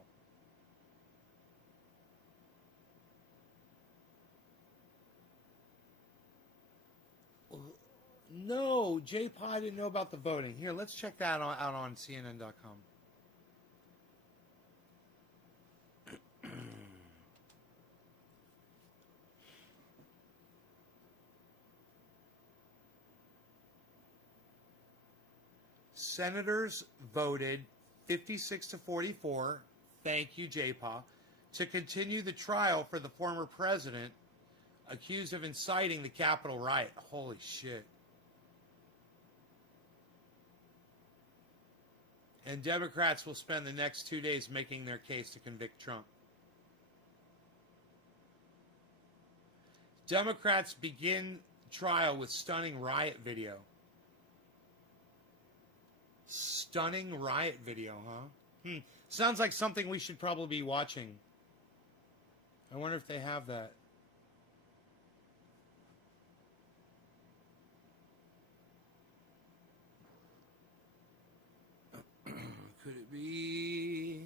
No, J-Pod didn't know about the voting. Here, let's check that out on CNN.com. Senators voted 56-44, thank you, J-Pa, to continue the trial for the former president accused of inciting the Capitol riot. Holy shit. And Democrats will spend the next 2 days making their case to convict Trump. Democrats begin trial with stunning riot video. Stunning riot video, huh? Sounds like something we should probably be watching. I wonder if they have that. Could it be?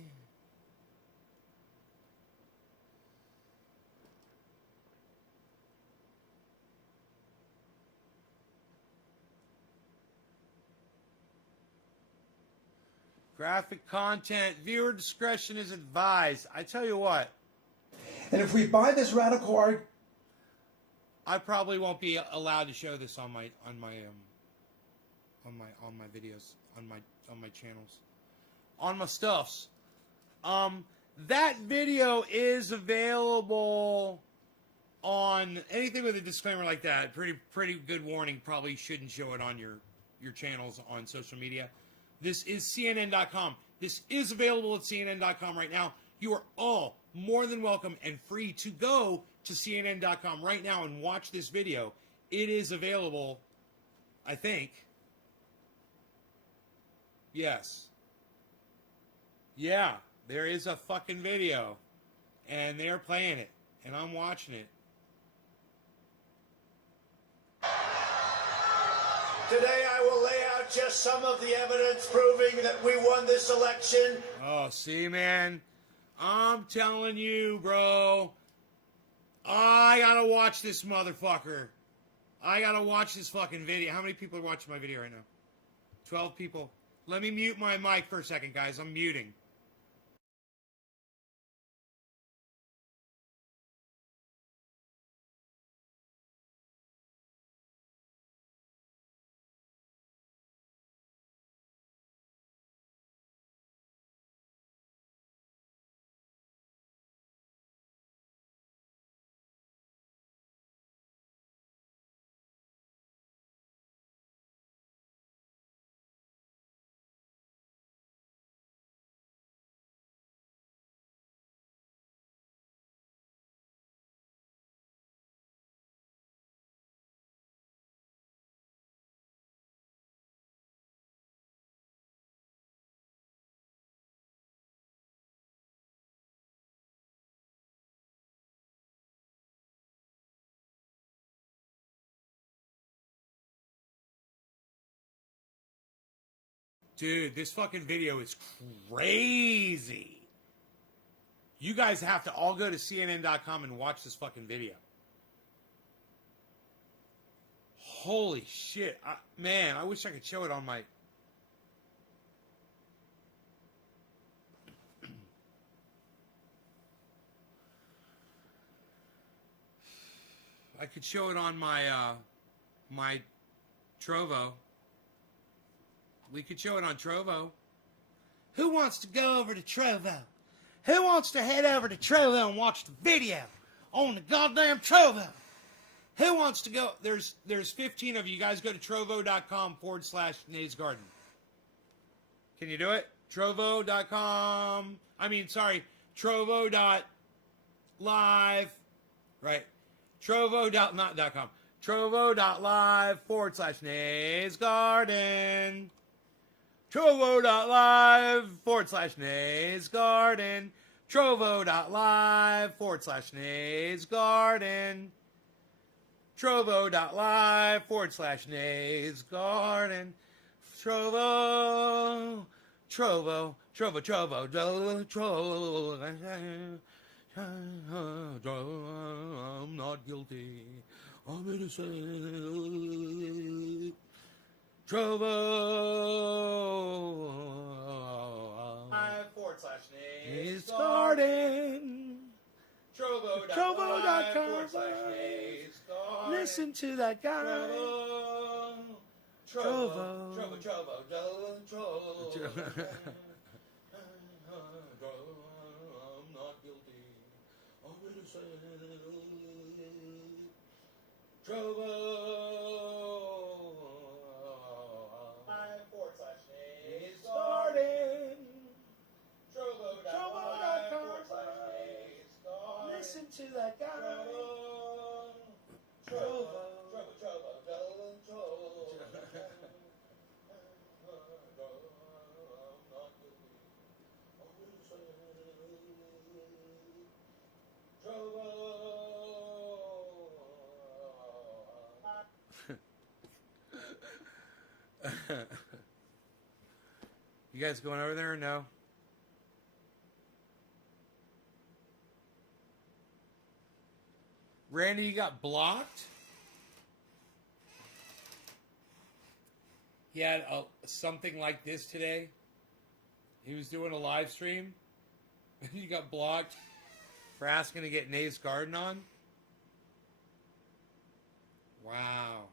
Graphic content, viewer discretion is advised. I tell you what. And if we buy this radical art, I probably won't be allowed to show this on my on my videos, on my channels, on my stuffs. That video is available on anything with a disclaimer like that. Pretty good warning. Probably shouldn't show it on your channels on social media. This is CNN.com. This is available at CNN.com right now. You are all more than welcome and free to go to CNN.com right now and watch this video. It is available, I think. Yes. Yeah, there is a fucking video. And they're playing it. And I'm watching it. Today I will lay out just some of the evidence proving that we won this election. Oh, see, man? I'm telling you, bro. I gotta watch this motherfucker. I gotta watch this fucking video. How many people are watching my video right now? 12 people. Let me mute my mic for a second, guys. I'm muting. Dude, this fucking video is crazy. You guys have to all go to CNN.com and watch this fucking video. Holy shit. Man, I wish I could show it on my... I could show it on my, my Trovo. We could show it on Trovo. Who wants to go over to Trovo? Who wants to head over to Trovo and watch the video on the goddamn Trovo? Who wants to go? There's 15 of you. You guys go to trovo.com/Nays Garden. Can you do it? Trovo.com. Trovo.live. Right. Trovo.not.com. Trovo.live/Nays Garden. Trovo.live/Nays Garden. Trovo.live/Nays Garden. Trovo.live/Nays Garden. Trovo. I'm not guilty. I'm innocent. Trovo. /Nays Garden. Trovo.com/Nays Garden. Listen to that guy. Trovo. I'm not guilty. I'm innocent. Trovo. /Nays Garden. Trovo.com/Nays Garden. Listen to that guy. Trovo. You guys going over there or no? Randy, you got blocked? He had something like this today. He was doing a live stream. You got blocked for asking to get Nays Garden on? Wow.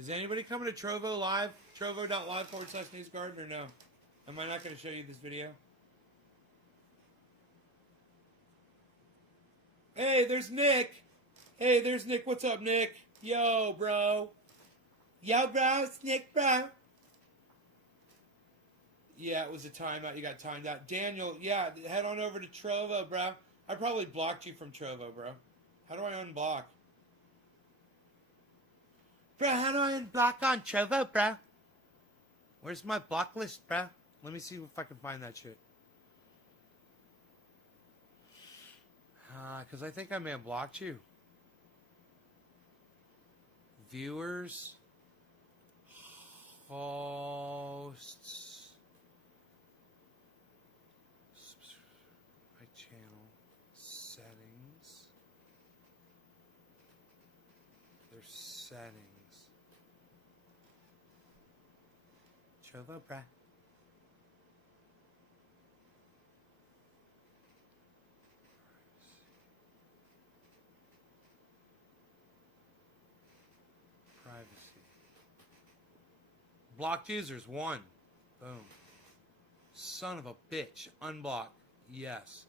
Is anybody coming to Trovo Live? Trovo.live/newsgarden or no? Am I not going to show you this video? Hey, there's Nick. Hey, there's Nick. What's up, Nick? Yo, bro. Yo, bro. It's Nick, bro. Yeah, it was a timeout. You got timed out. Daniel, yeah, head on over to Trovo, bro. I probably blocked you from Trovo, bro. How do I unblock? Bro, how do I unblock on Trovo, bro? Where's my block list, bro? Let me see if I can find that shit. Because I think I may have blocked you. Viewers. Hosts. My channel. Settings. There's settings. Trovo, bruh. Privacy. Blocked users, 1. Boom. Son of a bitch. Unblock. Yes.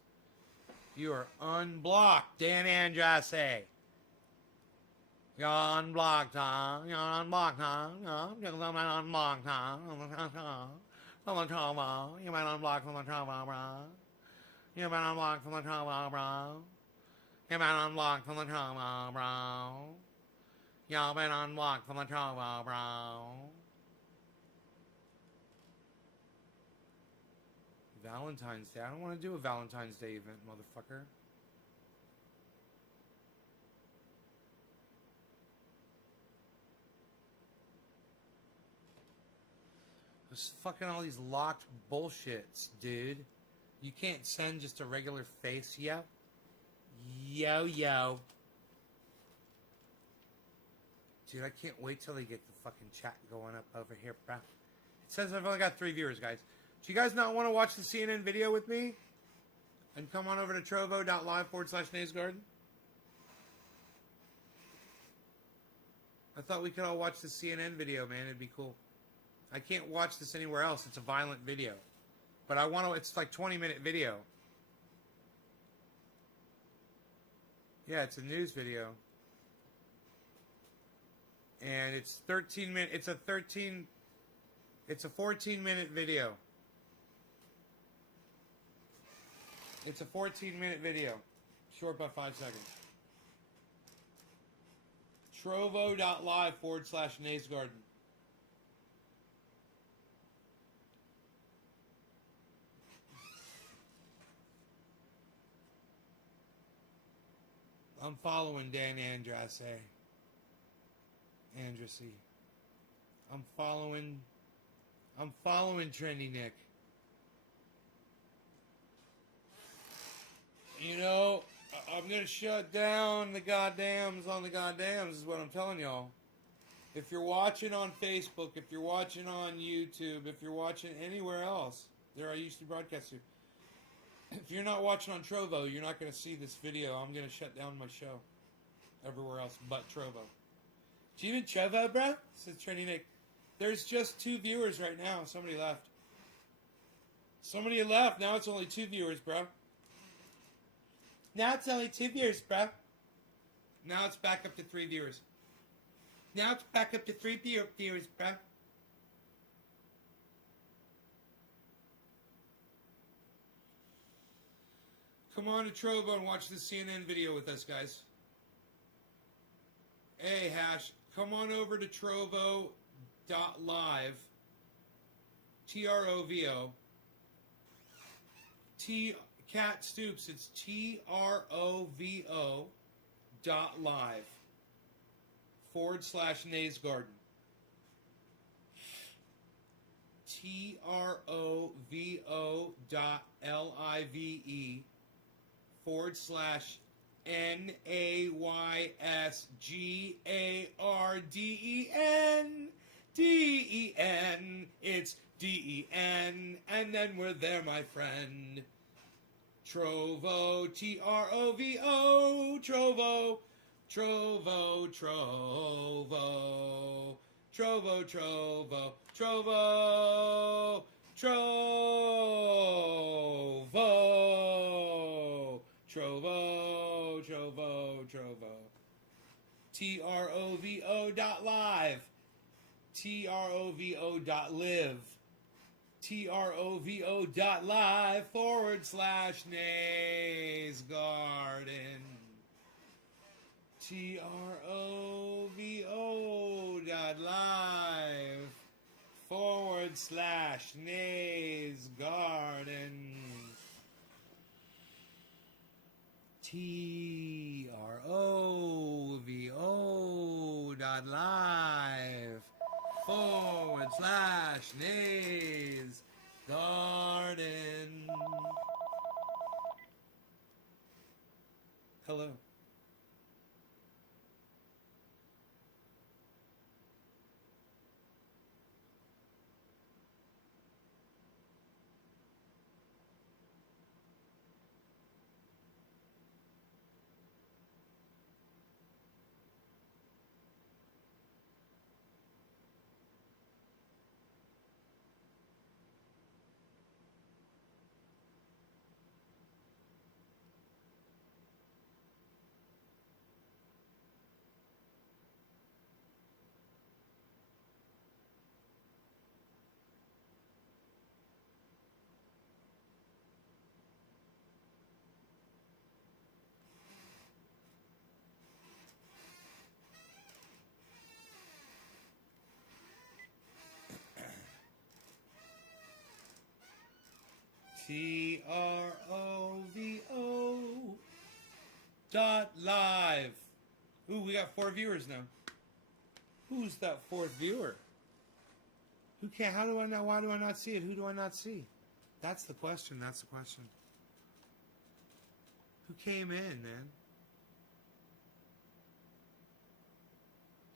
You are unblocked, Dan Andrade. You're unblocked, huh? You're unblocked, huh? You're unblocked, huh? From the Trovo. You've been unblocked from the Trovo, bro. You've been unblocked from the Trovo, bro. You've been unblocked from the Trovo, bro. You've been unblocked from the Trovo, bro. Valentine's Day. I don't want to do a Valentine's Day event, motherfucker. There's fucking all these locked bullshits, dude. You can't send just a regular face, yo. Yo, yo. Dude, I can't wait till they get the fucking chat going up over here, bro. It says I've only got 3 viewers, guys. Do you guys not want to watch the CNN video with me? And come on over to trovo.live/newsgarden? I thought we could all watch the CNN video, man. It'd be cool. I can't watch this anywhere else. It's a violent video. But I want to, it's like 20-minute video. Yeah, it's a news video. And it's 13 minutes, it's a 14-minute video. It's a 14-minute video. Short by 5 seconds. Trovo.live/newsgarden. I'm following Dan Andrade. I'm following Trendy Nick. You know, I'm going to shut down the goddams on the goddams is what I'm telling y'all. If you're watching on Facebook, if you're watching on YouTube, if you're watching anywhere else, there I used to broadcast to. If you're not watching on Trovo, you're not going to see this video. I'm going to shut down my show. Everywhere else but Trovo. Do you even Trovo, bro? Says Trendy Nick. There's just 2 viewers right now. Somebody left. Somebody left. Now it's only 2 viewers, bro. Now it's only 2 viewers, bro. Now it's back up to 3 viewers. Now it's back up to 3 viewers, bro. Come on to Trovo and watch the CNN video with us, guys. Hey, Hash, come on over to Trovo.live. Trovo. Cat Stoops, it's TROVO.live/Naysgarden. TROVO.LIVE/NAYSGARDEN. It's DEN, and then we're there, my friend. Trovo, Trovo, Trovo, Trovo, Trovo. Trovo, Trovo, Trovo, Trovo, Trovo, Trovo, Trovo. TROVO.live, TROVO.live, TROVO.live/Nays Garden. TROVO.live/Nays Garden. TROVO.live/Nays Garden. Hello. TROVO.live. Ooh, we got 4 viewers now. Who's that 4th viewer? Who can't? How do I know? Why do I not see it? Who do I not see? That's the question. That's the question. Who came in, man?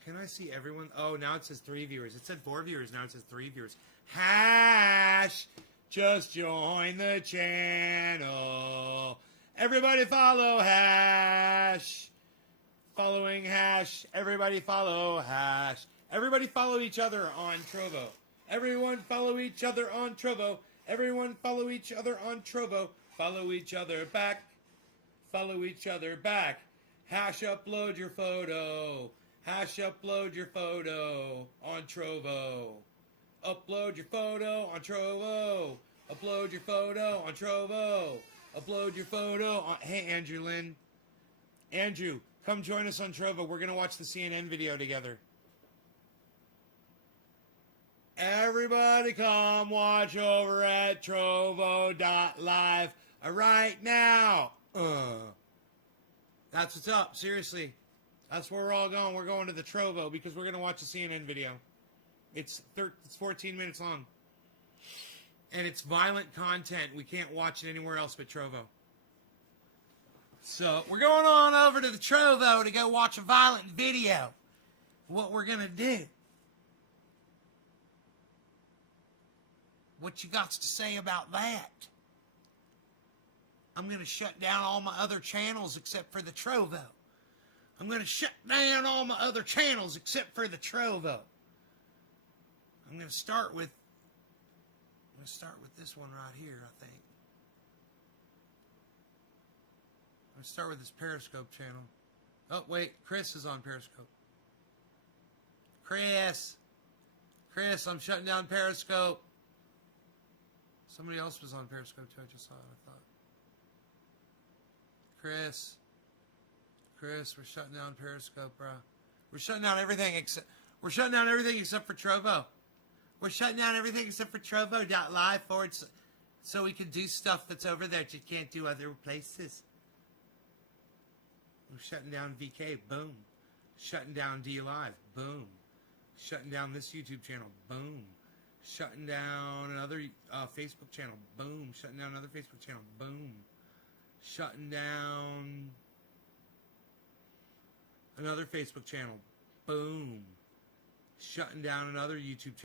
Can I see everyone? Oh, now it says 3 viewers. It said 4 viewers. Now it says 3 viewers. Hash. Just join the channel. Everybody follow Hash. Following Hash. Everybody follow Hash. Everybody follow each other on Trovo. Everyone follow each other on Trovo. Everyone follow each other on Trovo. Follow each other back. Follow each other back. Hash upload your photo. Hash upload your photo on Trovo. Upload your photo on Trovo. Upload your photo on Trovo. Upload your photo on... Hey, Andrew Lynn. Andrew, come join us on Trovo. We're going to watch the CNN video together. Everybody come watch over at Trovo.live right now. That's what's up. Seriously. That's where we're all going. We're going to the Trovo because we're going to watch the CNN video. It's 14 minutes long. And it's violent content. We can't watch it anywhere else but Trovo. So we're going on over to the Trovo to go watch a violent video. What we're going to do. What you got to say about that? I'm going to shut down all my other channels except for the Trovo. I'm going to shut down all my other channels except for the Trovo. I'm going to start with this one right here, I think. I'm going to start with this Periscope channel. Oh, wait, Chris is on Periscope. Chris, I'm shutting down Periscope. Somebody else was on Periscope too. I just saw it, I thought. Chris, we're shutting down Periscope, bro. We're shutting down everything except for Trovo. We're shutting down everything except for Trovo.live so we can do stuff that's over there that you can't do other places. We're shutting down VK, boom. Shutting down DLive, boom. Shutting down this YouTube channel, boom. Shutting down another Facebook channel, boom. Shutting down another Facebook channel, boom. Shutting down another Facebook channel, boom. Shutting down another YouTube channel.